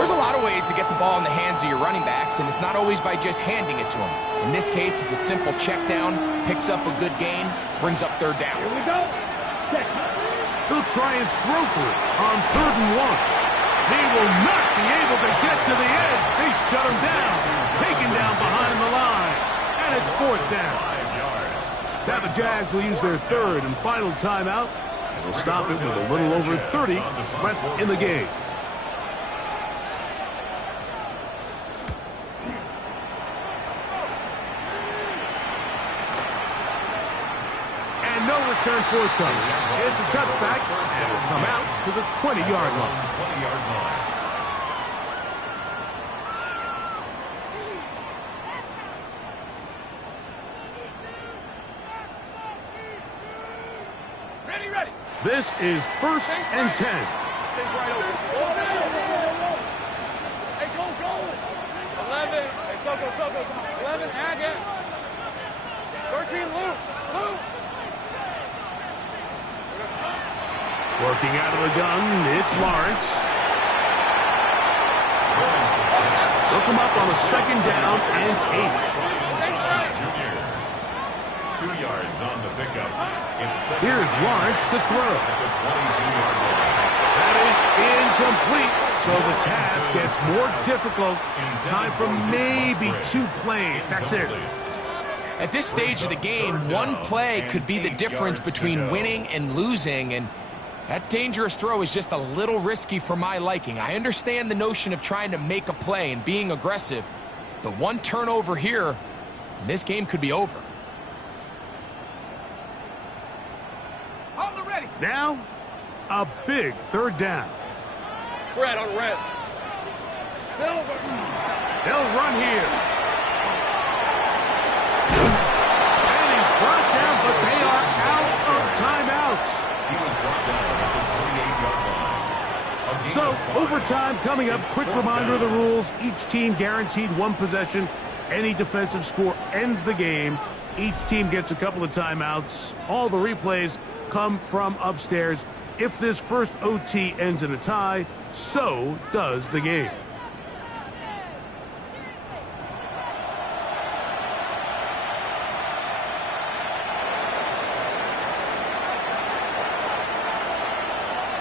There's a lot of ways to get the ball in the hands of your running backs, and it's not always by just handing it to them. In this case, it's a simple check down, picks up a good gain, brings up third down. Here we go. Set. He'll try and throw for it on 3rd and 1. He will not be able to get to the edge. They shut him down. Taken down behind the line. And it's 4th down. 5 yards. Now the Jags will use their third and final timeout. They'll stop it with a little over 30 left in the game. And no return forthcoming. It's a touchback, and will come out to the 20-yard line. 20-yard line. Ready. This is first and 10. Take right over. Hey, go. 11. Hey, Soko. 11, Agate. 13, Luke. Working out of the gun, it's Lawrence. They'll come up on a 2nd down and 8. 2 yards on the pickup. Here's Lawrence to throw. At the 22-yard line. That is incomplete, so the task gets more difficult. Time for maybe 2 plays. That's it. At this stage of the game, one play could be the difference between winning and losing, and that dangerous throw is just a little risky for my liking. I understand the notion of trying to make a play and being aggressive, but one turnover here, and this game could be over. Now, a big 3rd down. Red on red. Silver. They'll run here. And he's brought down, but they are out of timeouts. He was brought down at the 28-yard line. So, overtime coming up. Quick reminder of the rules. Each team guaranteed 1 possession. Any defensive score ends the game. Each team gets a couple of timeouts. All the replays come from upstairs. If this first OT ends in a tie, so does the game.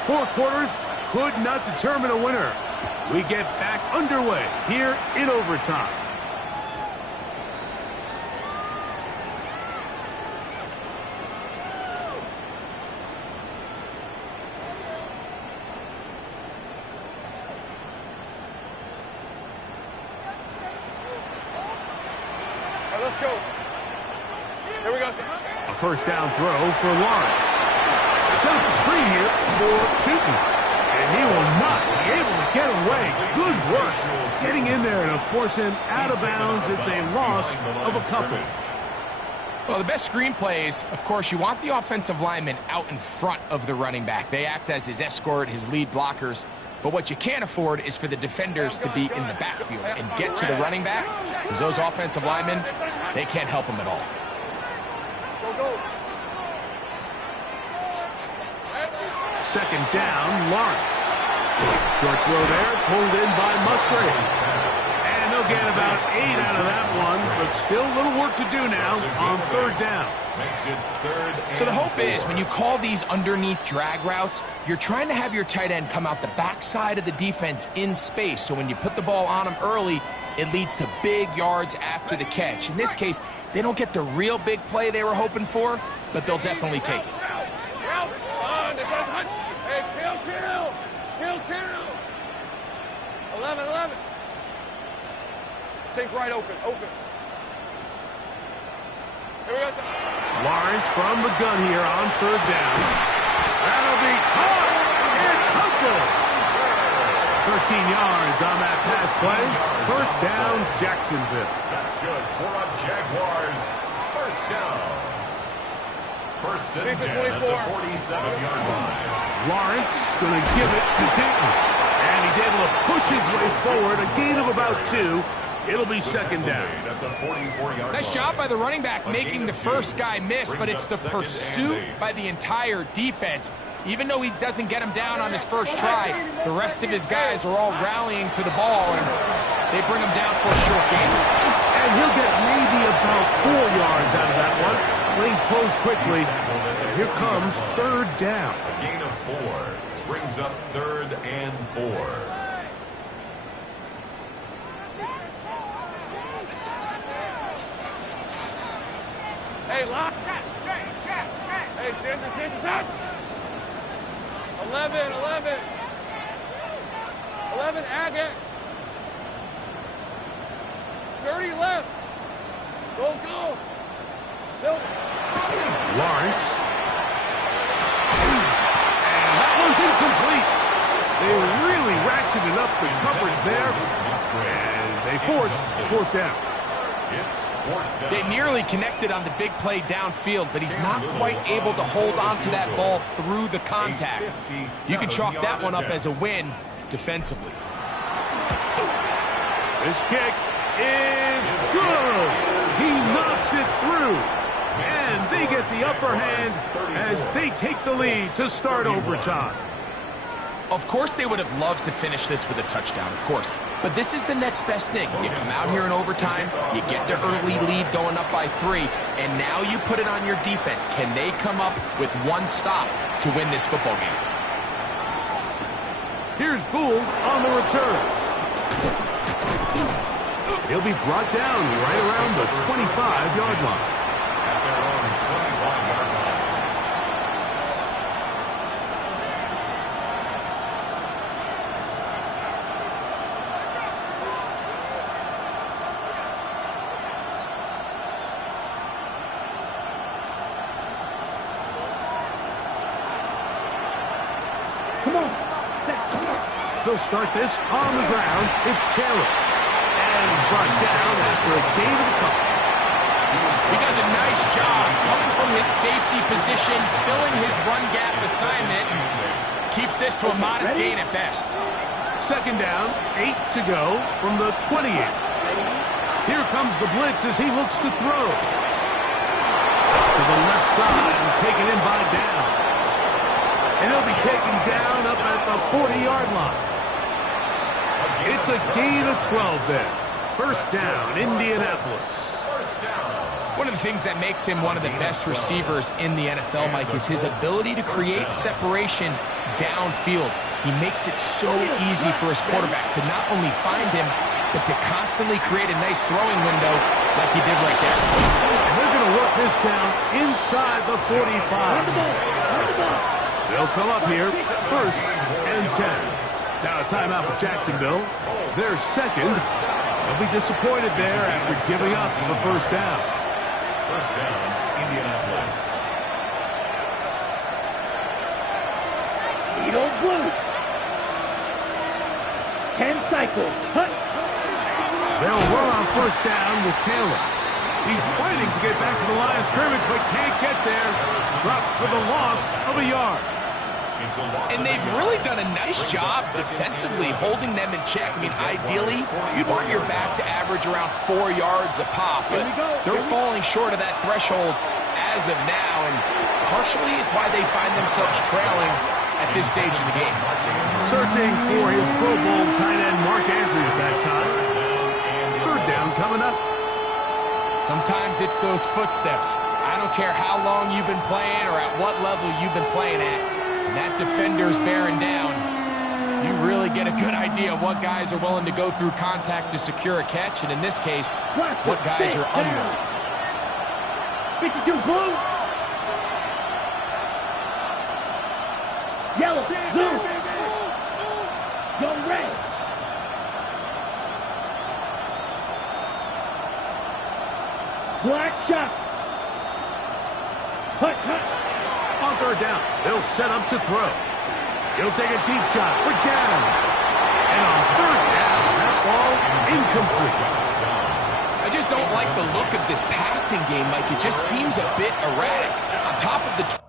Four quarters could not determine a winner. We get back underway here in overtime. Let's go. Here we go. A 1st down throw for Lawrence. Set up the screen here for Chutin. And he will not be able to get away. Good work getting in there to force him out of bounds. It's a loss of a couple. Well, the best screen plays, of course, you want the offensive lineman out in front of the running back. They act as his escort, his lead blockers. But what you can't afford is for the defenders to be in the backfield and get to the running back, because those offensive linemen, they can't help him at all. Go, go. 2nd down, Lawrence. Short throw there, pulled in by Musgrave. And they'll get about 8 out of that one, but still a little work to do now on 3rd down. Makes it 3rd and So the hope 4. is when you call these underneath drag routes, you're trying to have your tight end come out the backside of the defense in space. So when you put the ball on him early, it leads to big yards after the catch. In this case, they don't get the real big play they were hoping for, but they'll definitely take it. Hey, kill. 11. Take right open. Here we go. Lawrence from the gun here on 3rd down. That'll be caught. It's Hunter. 13 yards on that pass play. 1st down, Jacksonville. That's good for a Jaguars 1st down. 1st and 10 at the 47-yard line. Lawrence going to give it to Dayton. And he's able to push his way forward. A gain of about 2. It'll be 2nd down. At the 44-yard Nice job by the running back making the first guy miss, but it's the pursuit by the entire defense. Even though he doesn't get him down on his first try, the rest of his guys are all rallying to the ball, and they bring him down for a short gain. And he'll get maybe about 4 yards out of that one. Lane closed quickly. And here comes 3rd down. A gain of 4 brings up 3rd and 4. Hey, lock. Check. Hey, attention. 11. 11, Agate. 30 left. Go. Silver. Lawrence. And that one's incomplete. They really ratcheted up the coverage there. And they force 4th down. It's 4th down. They nearly connected on the big play downfield, but he's not quite able to hold on to that ball through the contact. You can chalk that one up as a win defensively. This kick is good. He knocks it through. And they get the upper hand as they take the lead to start overtime. Of course they would have loved to finish this with a touchdown, of course. But this is the next best thing. You come out here in overtime, you get the early lead going up by 3, and now you put it on your defense. Can they come up with one stop to win this football game? Here's Gould on the return. He'll be brought down right around the 25-yard line. At their own 25-yard line. Come on. They'll start this on the ground. It's Taylor. And he's brought down after a gain of a couple. He does a nice job coming from his safety position, filling his run gap assignment, keeps this to a modest gain at best. Second down, 8 to go from the 28. Here comes the blitz as he looks to throw. To the left side and taken in by Downs. And he'll be taken down up at the 40-yard line. It's a gain of 12 there. First down, Indianapolis. One of the things that makes him one of the best receivers in the NFL, Mike, is his ability to create separation downfield. He makes it so easy for his quarterback to not only find him, but to constantly create a nice throwing window like he did right there. And they're going to work this down inside the 45. They'll come up here, first and 10. Now a timeout for Jacksonville. They're second. They'll be disappointed there after giving up the first down. First down, Indianapolis. Edo Blue. 10 cycles. Hut. They'll run on first down with Taylor. He's fighting to get back to the line of scrimmage, but can't get there. Drops for the loss of a yard. And they've really done a nice job defensively holding them in check. I mean, ideally, you'd want your back to average around 4 yards a pop, but they're falling short of that threshold as of now, and partially it's why they find themselves trailing at this stage in the game. Searching for his Pro Bowl tight end Mark Andrews that time. Third down coming up. Sometimes it's those footsteps. I don't care how long you've been playing or at what level you've been playing at. When that defender's bearing down, you really get a good idea of what guys are willing to go through contact to secure a catch, and in this case, what guys are under. 52 blue. Yellow. Blue. Go red. Black shot. Hut, hut. On third down, they'll set up to throw. He'll take a deep shot for Downs. And on third down, that ball incomplete. I just don't like the look of this passing game, Mike. It just seems a bit erratic. On top of the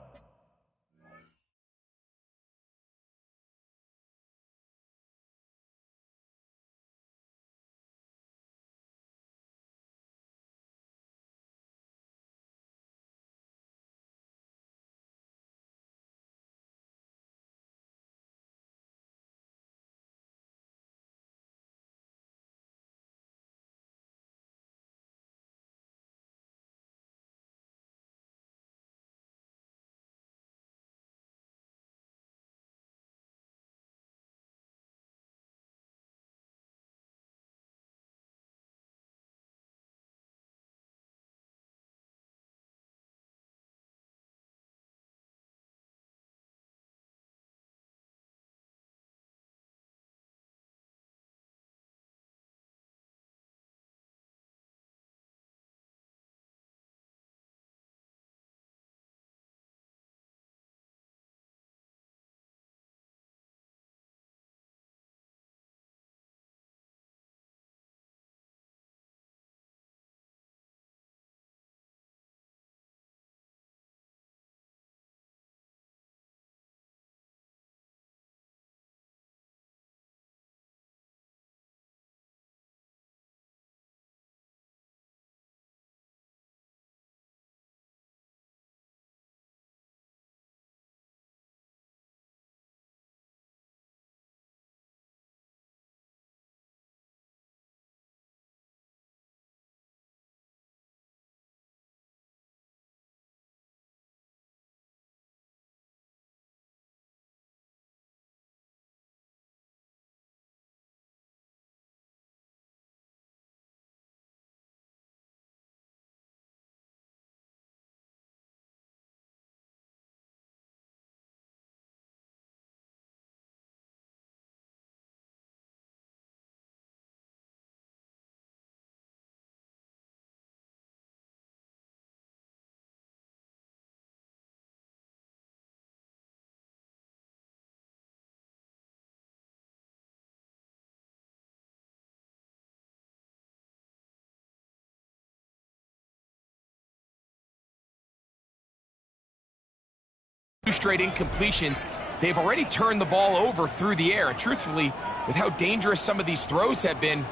straight incompletions, they've already turned the ball over through the air. And truthfully, with how dangerous some of these throws have been,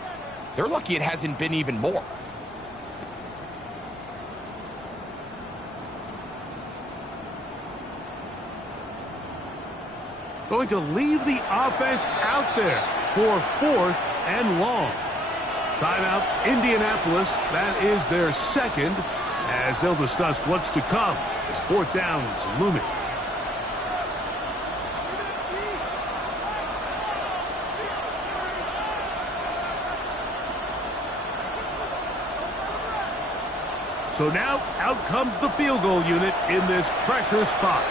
they're lucky it hasn't been even more. Going to leave the offense out there for 4th and long. Timeout, Indianapolis. That is their second, as they'll discuss what's to come as 4th down is looming. So now, out comes the field goal unit in this pressure spot.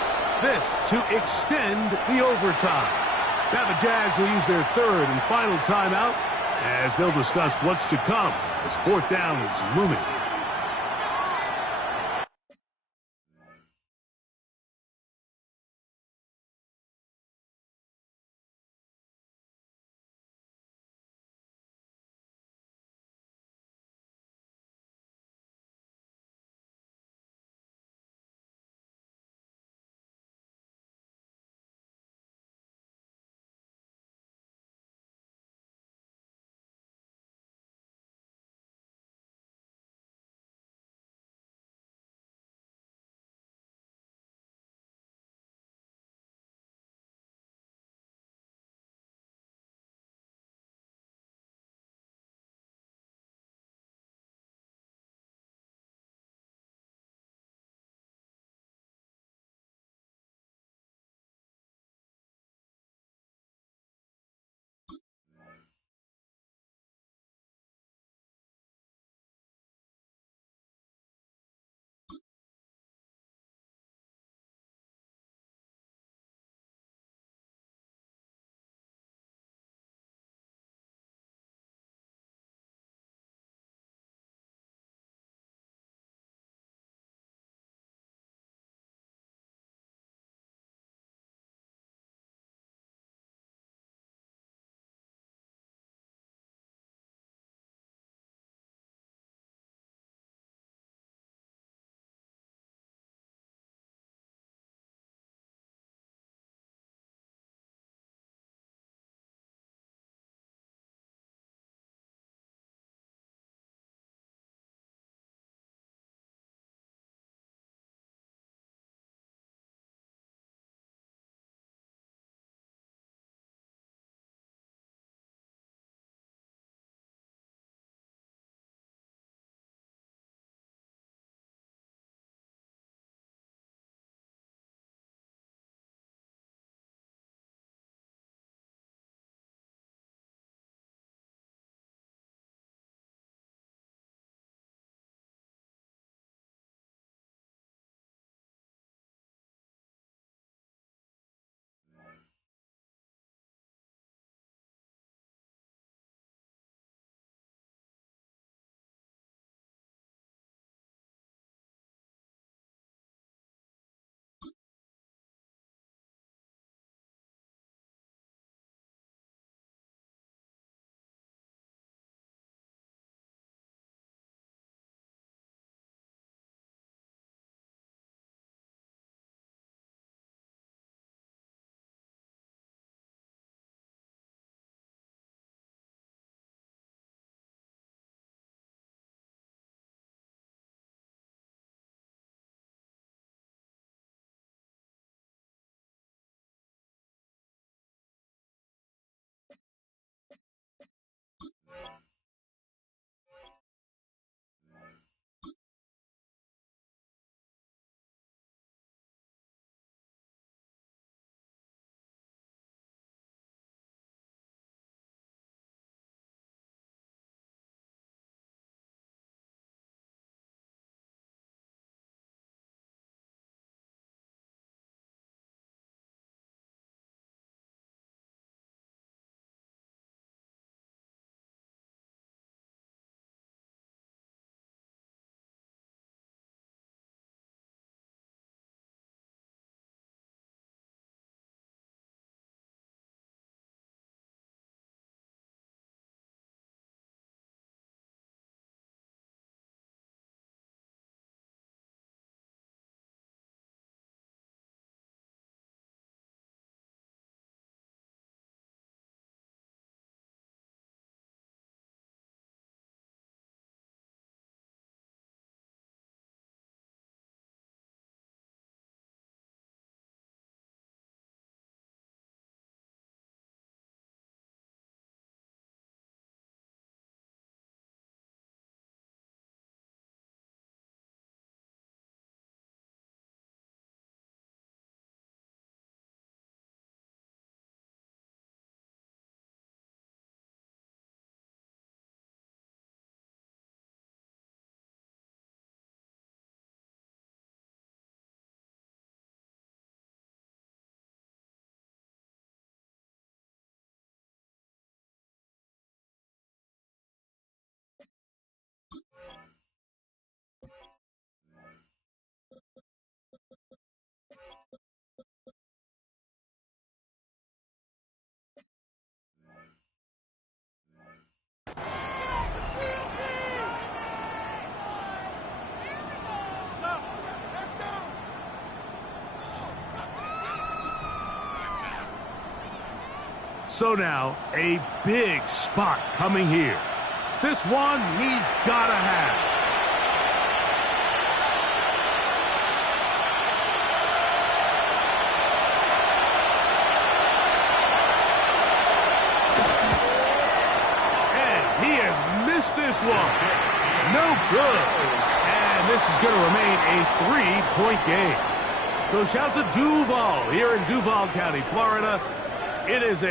This to extend the overtime. Now the Jags will use their 3rd and final timeout as they'll discuss what's to come as 4th down is looming. So now, a big spot coming here. This one he's got to have. And he has missed this one. No good. And this is going to remain a 3-point game. So shout to Duval here in Duval County, Florida. It is a